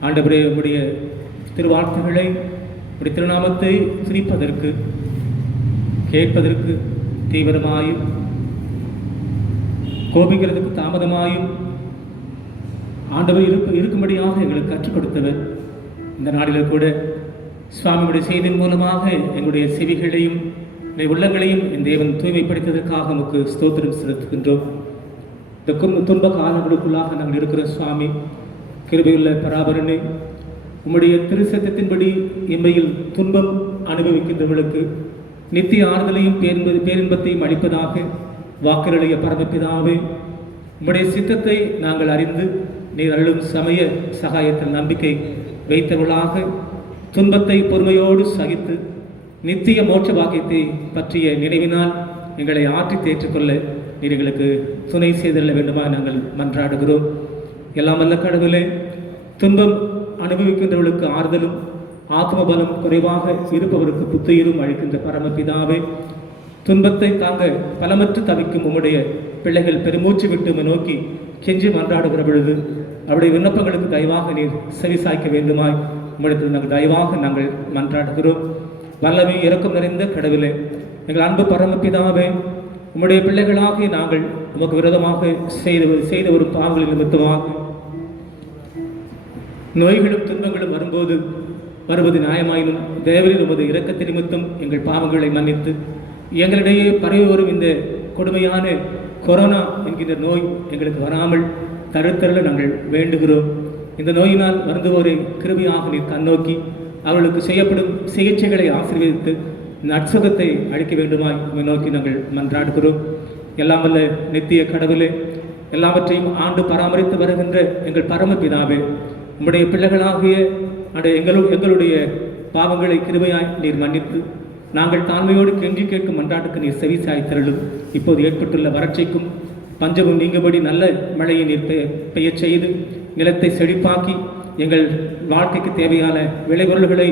ஆண்டவரே, உடைய திருவார்த்தைகளை, உடைய திருநாமத்தை சிரிப்பதற்கு, கேட்பதற்கு தீவிரமாயும், கோபிக்கிறதுக்கு தாமதமாயும் ஆண்டவர் இருக்கும்படியாக எங்களுக்கு கற்றுக் கொடுத்தவர். இந்த நாளில் கூட சுவாமியுடைய செய்தியின் மூலமாக எங்களுடைய செவிகளையும் உள்ளங்களையும் என் தேவன் தூய்மைப்படுத்தியதற்காக நமக்கு ஸ்தோத்திரம் செலுத்துகின்றோம். இந்த துன்ப காலங்களுக்குள்ளாக நாங்கள் இருக்கிற சுவாமி, கிருபையுள்ள பராபரனை, உம்முடைய திருச்சட்டத்தின்படி இம்மையில் துன்பம் அனுபவிக்கின்றவர்களுக்கு நித்திய ஆறுதலையும் பேரின்பத்தையும் அளிப்பதாக வாக்குறுதிய பரமபிதாவே, உம்முடைய சித்தத்தை நாங்கள் அறிந்து நீர் அருளும் சமய சகாயத்தில் நம்பிக்கை வைத்தவர்களாக துன்பத்தை பொறுமையோடு சகித்து நித்திய மோட்ச பாக்கியத்தை பற்றிய நினைவினால் எங்களை ஆற்றி தேற்றுக்கொள்ள நீர் எங்களுக்கு துணை செய்தள்ள வேண்டுமா நாங்கள் மன்றாடுகிறோம். எல்லாம் வல்ல கடவுளே, துன்பம் அனுபவிக்கின்றவர்களுக்கு ஆறுதலும் ஆத்ம பலம் குறைவாக இருப்பவருக்கு புத்துயிரும் அளிக்கின்ற பரமபிதாவே, துன்பத்தை தாங்க பலமற்று தவிக்கும் உம்முடைய பிள்ளைகள் பெருமூச்சு விட்டு நோக்கி கெஞ்சி மன்றாடுகிற பொழுது அவருடைய விண்ணப்பங்களுக்கு தயவாக நீர் செவிசாய்க்க வேண்டுமாய் உம்மிடத்தில் நாங்கள் தயவாக நாங்கள் மன்றாடுகிறோம். வல்லமை இரக்கம் நிறைந்த கடவுளே, எங்கள் அன்பு பரமபிதாவே, உம்முடைய பிள்ளைகளாக நாங்கள் உமக்கு விரோதமாக செய்த ஒரு பாவங்களின் நிமித்தமாக நோய்களும் துன்பங்களும் வருவது நியாயமாயினும் தேவரின் உமது இரக்கத்தின் நிமித்தம் எங்கள் பாவங்களை மன்னித்து எங்களிடையே பரவி வரும் இந்த கொடுமையான கொரோனா என்கின்ற நோய் எங்களுக்கு வராமல் தடுத்தரல நாங்கள் வேண்டுகிறோம். இந்த நோயினால் வருந்துவோரை கிருபையாக நீர் கண்ணோக்கி அவர்களுக்கு செய்யப்படும் சிகிச்சைகளை ஆசீர்வதித்து நற்சுகத்தை அளிக்க வேண்டுமாய் உம்மை நோக்கி நாங்கள் மன்றாடுகிறோம். எல்லாம் வல்ல நித்திய கடவுளே, எல்லாவற்றையும் ஆண்டு பராமரித்து வருகின்ற எங்கள் பரமபிதாவே, உம்முடைய பிள்ளைகளாகிய எங்களுடைய பாவங்களை கிருபையாய் நீர் மன்னித்து நாங்கள் தாழ்மையோடு கெஞ்சி கேட்கும் மன்றாட்டுக்கு நீர் செவி சாய்த்தருளும். இப்போது ஏற்பட்டுள்ள வறட்சிக்கும் பஞ்சமும் நீங்கபடி நல்ல மழையை நீர் பெய்யச் செய்து நிலத்தை செழிப்பாக்கி எங்கள் வாழ்க்கைக்கு தேவையான விளைபொருள்களை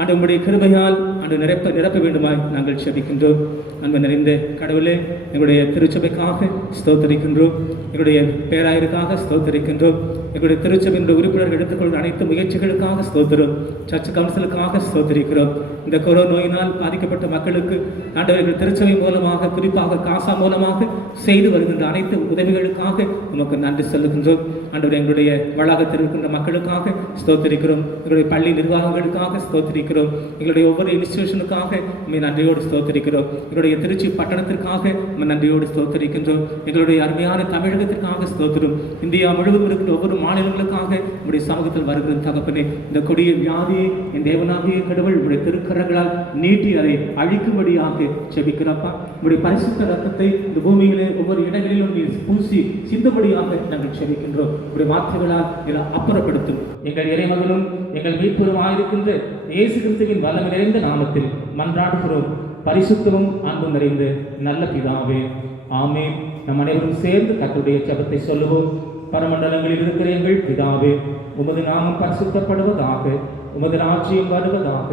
ஆண்டு உம்முடைய கிருபையால் ஆண்டு நிரப்ப வேண்டுமாய் நாங்கள் செபிக்கின்றோம். அன்பு நிறைந்த கடவுளே, எங்களுடைய திருச்சபைக்காக ஸ்தோத்தரிக்கின்றோம், எங்களுடைய பேராயருக்காக ஸ்தோத்தரிக்கின்றோம், எங்களுடைய திருச்சபையினுடைய உறுப்பினர்கள் எடுத்துக்கொள்கிற அனைத்து முயற்சிகளுக்காக ஸ்தோத்திரம், சர்ச் கவுன்சிலுக்காக ஸ்தோத்தரிக்கிறோம். இந்த கொரோனா நோயினால் பாதிக்கப்பட்ட மக்களுக்கு ஆண்டவர்கள் திருச்சபை மூலமாக, குறிப்பாக காசா மூலமாக செய்து வருகின்ற அனைத்து உதவிகளுக்காக உமக்கு நன்றி செலுத்துகின்றோம். ஆண்டவர் எங்களுடைய வளாகத்தில் இருக்கின்ற மக்களுக்காக ஸ்தோத்தரிக்கிறோம், எங்களுடைய பள்ளி நிர்வாகங்களுக்காக ஸ்தோத்தரிக்கிறோம், எங்களுடைய ஒவ்வொரு இன்ஸ்டிடியூஷனுக்காக உண்மை நன்றியோடு ஸ்தோத்தரிக்கிறோம், எங்களுடைய திருச்சி பட்டணத்திற்காக நன்றியோடு ஸ்தோத்தரிக்கின்றோம், எங்களுடைய அருமையான தமிழகத்திற்காக ஸ்தோத்திரம், இந்தியா முழுவதும் இருக்கிற ஒவ்வொரு மாநிலங்களுக்காக உங்களுடைய சமூகத்தில் வருகிற தகப்பனே, இந்த கொடிய வியாதியை என் தேவனாகிய கடவுள் உங்களுடைய திருக்கரங்களால் நீட்டி அதை அழிக்கும்படியாக செபிக்கிறப்பா. உங்களுடைய பரிசுத்த ரத்தத்தை இந்த பூமியிலே ஒவ்வொரு இடங்களிலும் நீர் பூசி சிந்தும்படியாக நாங்கள் செபிக்கின்றோம். உங்களுடைய வார்த்தைகளால் இதை அப்புறப்படுத்தும் எங்கள் இறைமகனும் எங்கள் மீட்புறமாயிருக்கின்ற இயேசு கிறிஸ்துவின் வல்லமை நிறைந்த நாமத்தில் மன்றாடுகிறோம். பரிசுத்தமும் அன்பும் நிறைந்த நல்ல பிதாவே, ஆமென். நம் அனைவரும் சேர்ந்து கர்த்தருடைய ஜெபத்தை சொல்லுவோம். பரமண்டலங்களில் இருக்கிற எங்கள் பிதாவே, உமது நாமம் பரிசுத்தப்படுவதாக, உமது ராஜ்யம் வருவதாக,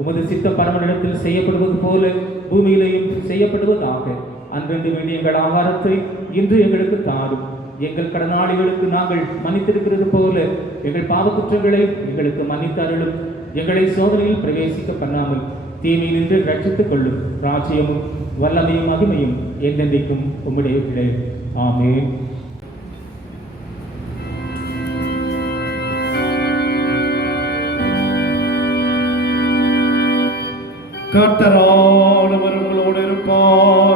உமது சித்தம் பரமண்டலத்தில் செய்யப்படுவது போல பூமியிலேயும் செய்யப்படுவதாக. அன்றென்று வேண்டிய எங்கள் ஆகாரத்தை இன்று எங்களுக்கு தாரும். எங்கள் கடனாளிகளுக்கு நாங்கள் மன்னித்திருக்கிறது போல எங்கள் பாவ குற்றங்களை எங்களுக்கு மன்னித்தருளும். எங்களை சோதனையில் பிரவேசிக்க பண்ணாமல் தீமையில் நின்று ரட்சித்துக் கொள்ளும். ராஜ்யமும் வல்லமையும் மகிமையும் என்றென்றைக்கும் உம்முடையவர்களே. ஆமென். கர்த்தரானவர் உங்களோடு இருப்பார்.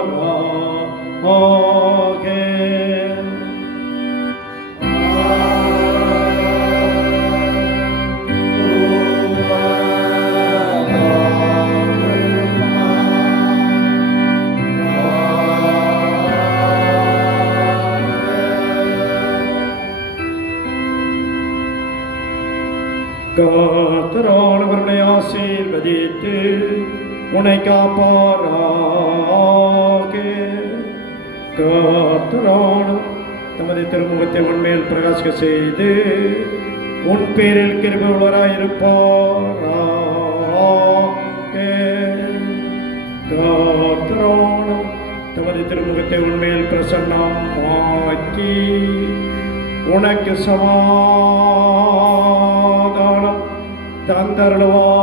கர்த்தரானவரை ஆசீர்வதித்து உன்னை காப்பாராக. கர்த்தரானவர் தமது திருமுகத்தை உன்மேல் பிரகாசிக்க செய்து உன் பேரில் கிருபை உள்ளவராய் இருப்பாராக. கர்த்தரானவர் தமது திருமுகத்தை உன்மேல் பிரசன்னமாக்கி உனக்கு சமாதானம் தந்தருள்வாராக.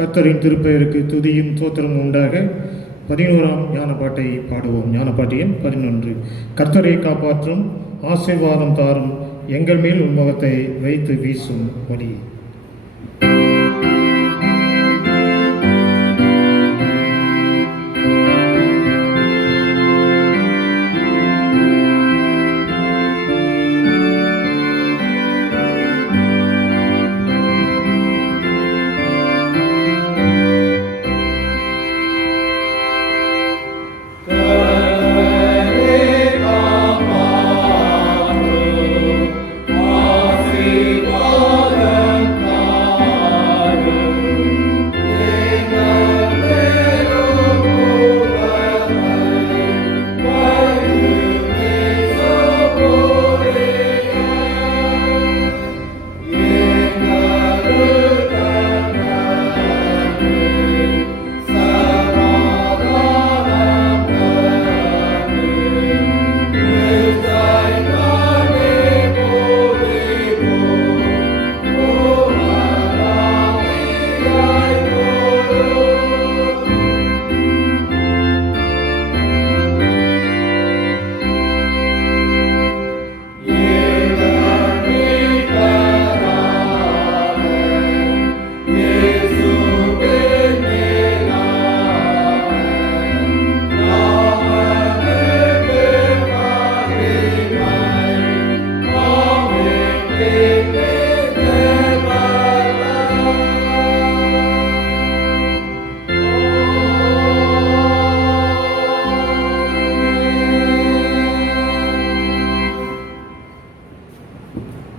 கர்த்தரின் திருப்பெயருக்கு துதியும் தோத்திரமும் உண்டாக. 11ஆம் ஞானப்பாட்டை பாடுவோம். ஞானப்பாட்டு எண் 11. கர்த்தரை காப்பாற்றும், ஆசீர்வாதம் தாரும், எங்கள் மேல் உன்முகத்தை வைத்து வீசும் ஒளி.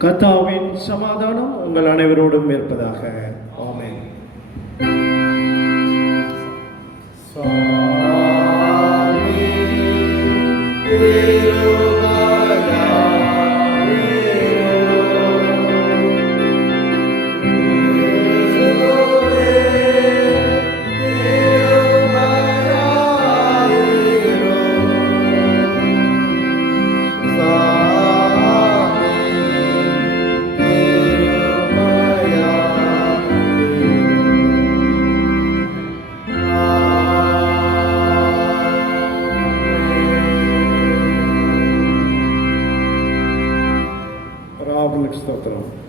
கர்த்தாவின் சமாதானம் உங்கள் அனைவரோடும் இருப்பதாக. ஆமென். ஸ்தோத்திரம்.